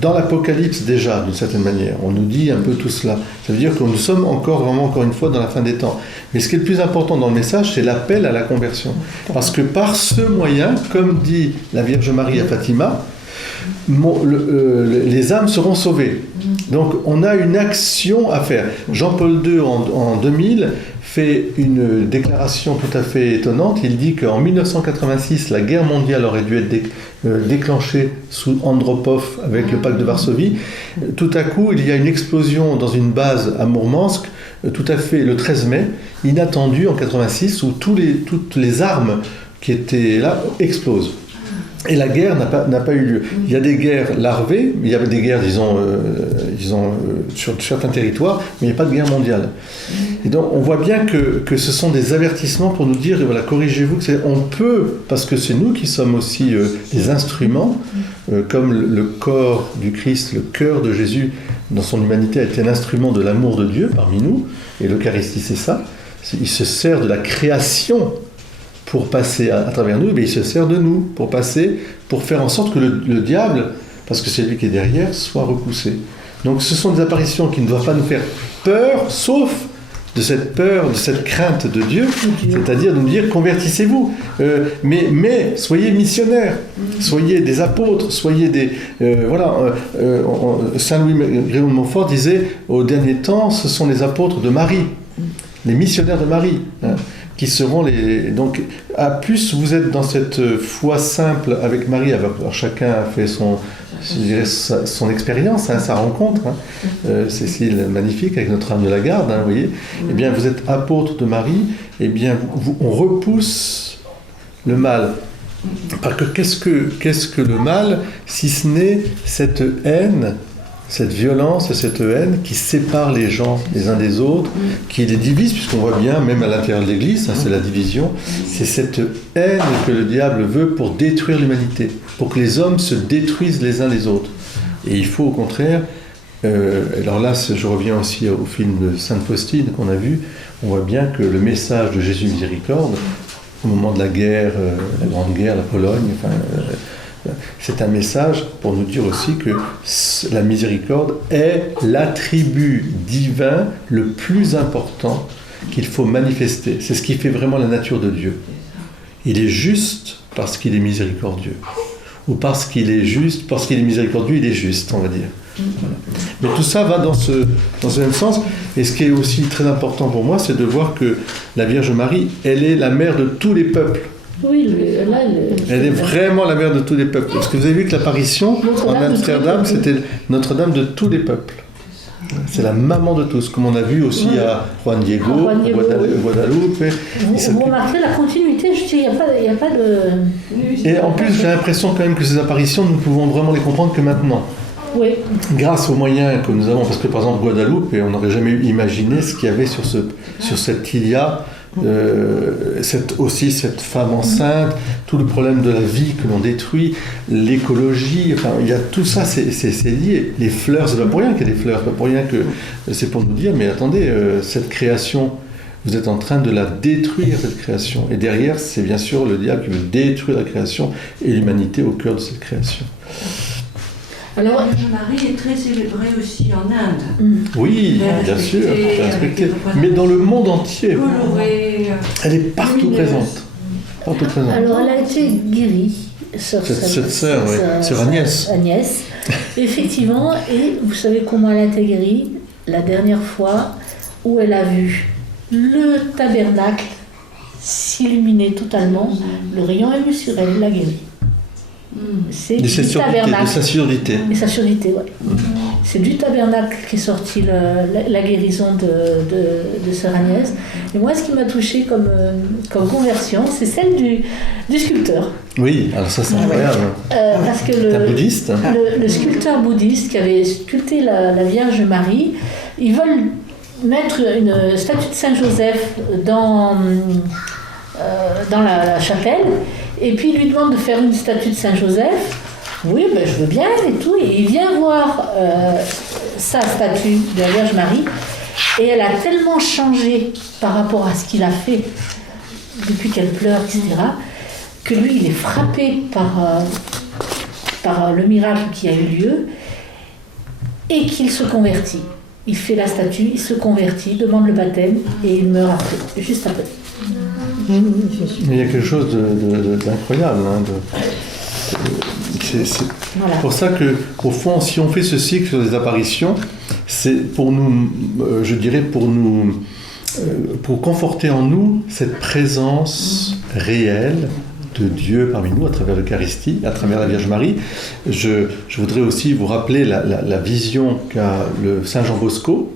dans l'Apocalypse déjà, d'une certaine manière. On nous dit un peu tout cela. Ça veut dire que nous sommes encore une fois, dans la fin des temps. Mais ce qui est le plus important dans le message, c'est l'appel à la conversion. Parce que par ce moyen, comme dit la Vierge Marie à Fatima, les âmes seront sauvées. Donc on a une action à faire. Jean-Paul II en 2000 fait une déclaration tout à fait étonnante. Il dit qu'en 1986 la guerre mondiale aurait dû être déclenchée sous Andropov avec le pacte de Varsovie. Tout à coup il y a une explosion dans une base à Mourmansk, tout à fait le 13 mai, inattendue en 86, où toutes les armes qui étaient là explosent. Et la guerre n'a pas eu lieu. Il y a des guerres larvées, il y a des guerres, disons, sur certains territoires, mais il n'y a pas de guerre mondiale. Et donc, on voit bien que ce sont des avertissements pour nous dire, voilà, corrigez-vous, on peut, parce que c'est nous qui sommes aussi des instruments, comme le corps du Christ, le cœur de Jésus, dans son humanité, a été un instrument de l'amour de Dieu parmi nous, et l'Eucharistie, c'est ça. Il se sert de la création pour passer à travers nous, mais il se sert de nous pour faire en sorte que le diable, parce que c'est lui qui est derrière, soit repoussé. Donc ce sont des apparitions qui ne doivent pas nous faire peur, sauf de cette peur, de cette crainte de Dieu, c'est-à-dire de nous dire convertissez-vous, mais soyez missionnaires, soyez des apôtres, soyez des... Saint Louis-Grégoire de Montfort disait, au dernier temps, ce sont les apôtres de Marie, les missionnaires de Marie, qui seront les... Donc, à plus vous êtes dans cette foi simple avec Marie, alors chacun a fait je dirais, son expérience, hein, sa rencontre. Hein. Cécile, magnifique, avec Notre-Dame de la Garde, hein, vous voyez. Eh bien, vous êtes apôtre de Marie, eh bien, on repousse le mal. Parce que qu'est-ce que le mal, si ce n'est cette haine, cette violence et cette haine qui sépare les gens les uns des autres, qui les divise, puisqu'on voit bien, même à l'intérieur de l'Église, hein, c'est la division, c'est cette haine que le diable veut pour détruire l'humanité, pour que les hommes se détruisent les uns les autres. Et il faut au contraire, alors là je reviens aussi au film de Sainte Faustine qu'on a vu, on voit bien que le message de Jésus miséricorde, au moment de la guerre, la Grande Guerre, la Pologne, enfin, c'est un message pour nous dire aussi que la miséricorde est l'attribut divin le plus important qu'il faut manifester. C'est ce qui fait vraiment la nature de Dieu. Il est juste parce qu'il est miséricordieux. Ou parce qu'il est juste, parce qu'il est miséricordieux, il est juste, on va dire. Voilà. Mais tout ça va dans ce même sens. Et ce qui est aussi très important pour moi, c'est de voir que la Vierge Marie, elle est la mère de tous les peuples. Oui, elle est vraiment la mère de tous les peuples. Parce que vous avez vu que l'apparition en Amsterdam, c'était Notre-Dame de tous les peuples. C'est la maman de tous, comme on a vu aussi à Juan Diego, à Guadalupe. Vous remarquez la continuité, je dis, il n'y a pas de... Et en plus, j'ai l'impression quand même que ces apparitions, nous pouvons vraiment les comprendre que maintenant. Oui. Grâce aux moyens que nous avons, parce que par exemple Guadalupe, on n'aurait jamais imaginé ce qu'il y avait sur cette Ilia, cette femme enceinte, tout le problème de la vie que l'on détruit, l'écologie, enfin il y a tout ça, c'est lié. Les fleurs, c'est pas pour rien qu'il y a des fleurs, c'est pas pour rien que c'est pour nous dire, mais attendez, cette création, vous êtes en train de la détruire, cette création. Et derrière, c'est bien sûr le diable qui veut détruire la création et l'humanité au cœur de cette création. Alors, la Vierge Marie est très célébrée aussi en Inde. Oui, bien sûr, respectée. Mais dans le monde entier, elle est partout présente. Partout présente. Alors, elle a été guérie, cette sœur, sœur Agnès. Agnès, effectivement, et vous savez comment elle a été guérie? La dernière fois où elle a vu le tabernacle s'illuminer totalement, le rayon est venu sur elle, l'a guérie. C'est du tabernacle. De sa surdité. Et sa surdité, oui. C'est du tabernacle qui est sorti la guérison de Sœur Agnès. Et moi, ce qui m'a touchée comme conversion, c'est celle du sculpteur. Oui, alors ça c'est incroyable. Parce que le sculpteur bouddhiste qui avait sculpté la Vierge Marie, ils veulent mettre une statue de Saint-Joseph dans la chapelle. Et puis il lui demande de faire une statue de Saint-Joseph. Oui, ben, je veux bien et tout. Et il vient voir sa statue de la Vierge Marie. Et elle a tellement changé par rapport à ce qu'il a fait depuis qu'elle pleure, etc., que lui, il est frappé par le miracle qui a eu lieu et qu'il se convertit. Il fait la statue, il se convertit, demande le baptême et il meurt après, juste après. Mais il y a quelque chose d'incroyable. Hein, c'est voilà. Pour ça qu'au fond, si on fait ce cycle sur les apparitions, c'est pour nous, je dirais, pour conforter en nous cette présence réelle de Dieu parmi nous à travers l'Eucharistie, à travers la Vierge Marie. Je voudrais aussi vous rappeler la vision qu'a le Saint Jean Bosco,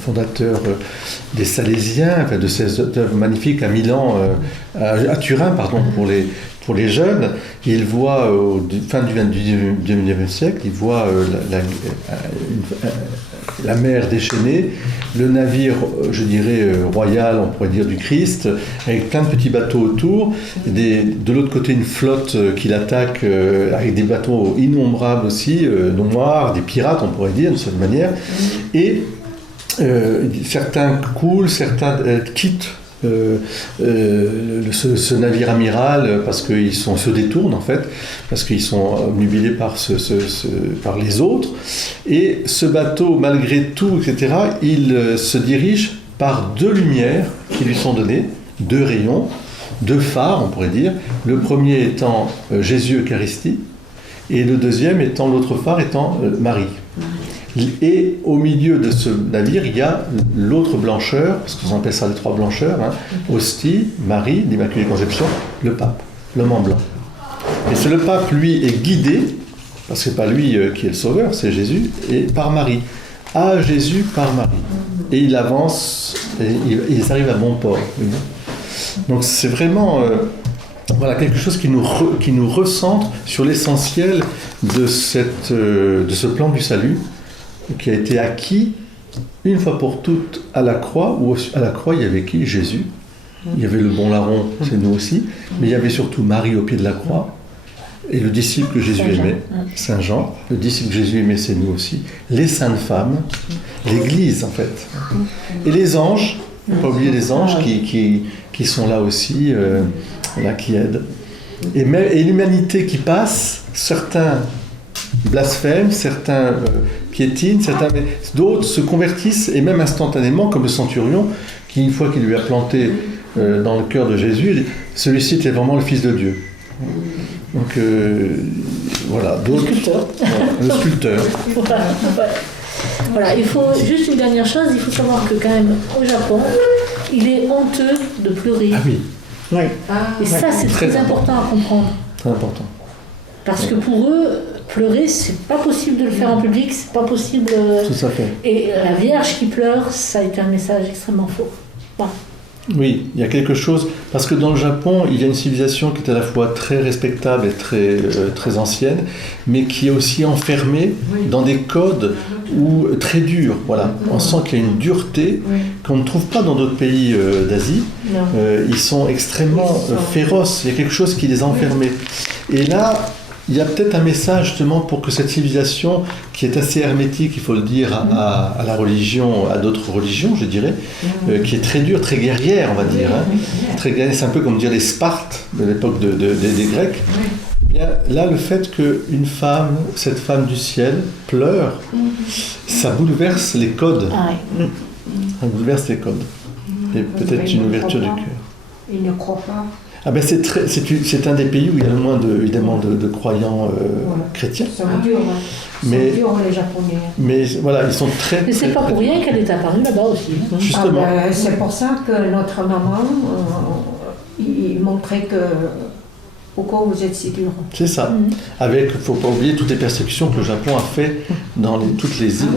fondateur des Salésiens, enfin de ces œuvres magnifiques à Milan, à Turin, pardon, pour les jeunes. Il voit, fin du XIXe siècle, il voit la mer déchaînée, le navire, je dirais, royal, on pourrait dire, du Christ, avec plein de petits bateaux autour, de l'autre côté une flotte qui l'attaque, avec des bateaux innombrables aussi, noirs, des pirates, on pourrait dire, de cette manière, et certains coulent, certains quittent ce navire amiral parce qu'ils se détournent en fait, parce qu'ils sont obnubilés par les autres, et ce bateau malgré tout, etc., il se dirige par deux lumières qui lui sont données, deux rayons, deux phares on pourrait dire, le premier étant Jésus Eucharistie et le deuxième étant, l'autre phare étant Marie. Et au milieu de ce navire, il y a l'autre blancheur, parce qu'on appelle ça les trois blancheurs, hein, Hostie, Marie, l'Immaculée Conception, le pape, l'homme en blanc. Et le pape, lui, est guidé parce que c'est pas lui qui est le sauveur, c'est Jésus, et par Marie. À Jésus par Marie. Et il avance, et ils arrivent à bon port. Donc c'est vraiment voilà, quelque chose qui nous recentre sur l'essentiel de ce plan du salut qui a été acquis une fois pour toutes à la croix, où à la croix il y avait qui? Jésus. Il y avait le bon larron, c'est nous aussi, mais il y avait surtout Marie au pied de la croix, et le disciple que Jésus aimait, Saint Jean, le disciple que Jésus aimait, c'est nous aussi, les saintes femmes, l'Église en fait, et les anges, il ne faut pas oublier les anges qui sont là aussi, là, qui aident, et l'humanité qui passe, certains blasphèment, certains piétinent, mais d'autres se convertissent, et même instantanément, comme le centurion, qui une fois qu'il lui a planté dans le cœur de Jésus, celui-ci était vraiment le Fils de Dieu. Donc voilà, d'autres. Le sculpteur. Voilà, il faut juste une dernière chose, il faut savoir que quand même au Japon, il est honteux de pleurer. Ah oui. Oui. Et ça, c'est très important à comprendre. Très important. Parce que pour eux, pleurer, c'est pas possible de le faire en public, c'est pas possible. Tout à fait. Et la Vierge qui pleure, ça a été un message extrêmement fort. Voilà. Oui, il y a quelque chose, parce que dans le Japon, il y a une civilisation qui est à la fois très respectable et très ancienne, mais qui est aussi enfermée dans des codes très durs. Voilà. On sent qu'il y a une dureté qu'on ne trouve pas dans d'autres pays d'Asie. Ils sont extrêmement féroces, il y a quelque chose qui les a enfermés. Et là, il y a peut-être un message justement pour que cette civilisation, qui est assez hermétique, il faut le dire, à la religion, à d'autres religions, je dirais, qui est très dure, très guerrière, on va dire. Très guerrière, c'est un peu comme dire les Spartes de l'époque des Grecs. Eh bien, là, le fait qu'une femme, cette femme du ciel, pleure, ça bouleverse les codes. Ça bouleverse les codes. Et peut-être une ouverture du cœur. Il ne croit pas. Ah ben c'est un des pays où il y a le moins évidemment de croyants chrétiens. Ils sont durs, mais, les Japonais. Mais voilà, ils sont très... Mais c'est pas pour rien qu'elle est apparue là-bas aussi. Justement. C'est pour ça que notre maman, il montrait que... Pourquoi vous êtes si dur? C'est ça. Avec, il ne faut pas oublier toutes les persécutions que le Japon a fait dans toutes les îles,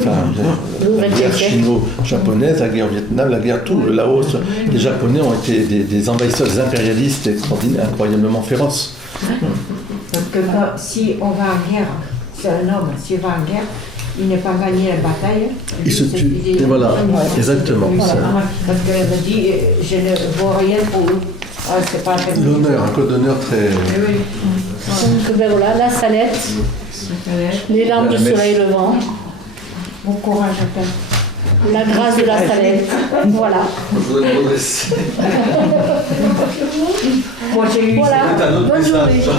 la guerre chino-japonaise, la guerre au Vietnam, la guerre tout, le Laos. Les Japonais ont été des envahisseurs, des impérialistes extraordinaires, incroyablement féroces. Parce que si on va en guerre, c'est un homme, s'il va en guerre, il n'est pas gagné la bataille. Il se tue. Et voilà, exactement. Voilà. Parce qu'elle me dit, je ne vois rien pour eux. Ah, c'est pas l'honneur, un code d'honneur très... Donc ben voilà, la salette, les larmes du soleil levant. Bon courage à toi. La grâce de la salette. Voilà. Je voudrais me redresser. Moi j'ai eu Voilà. Bonne journée. ça.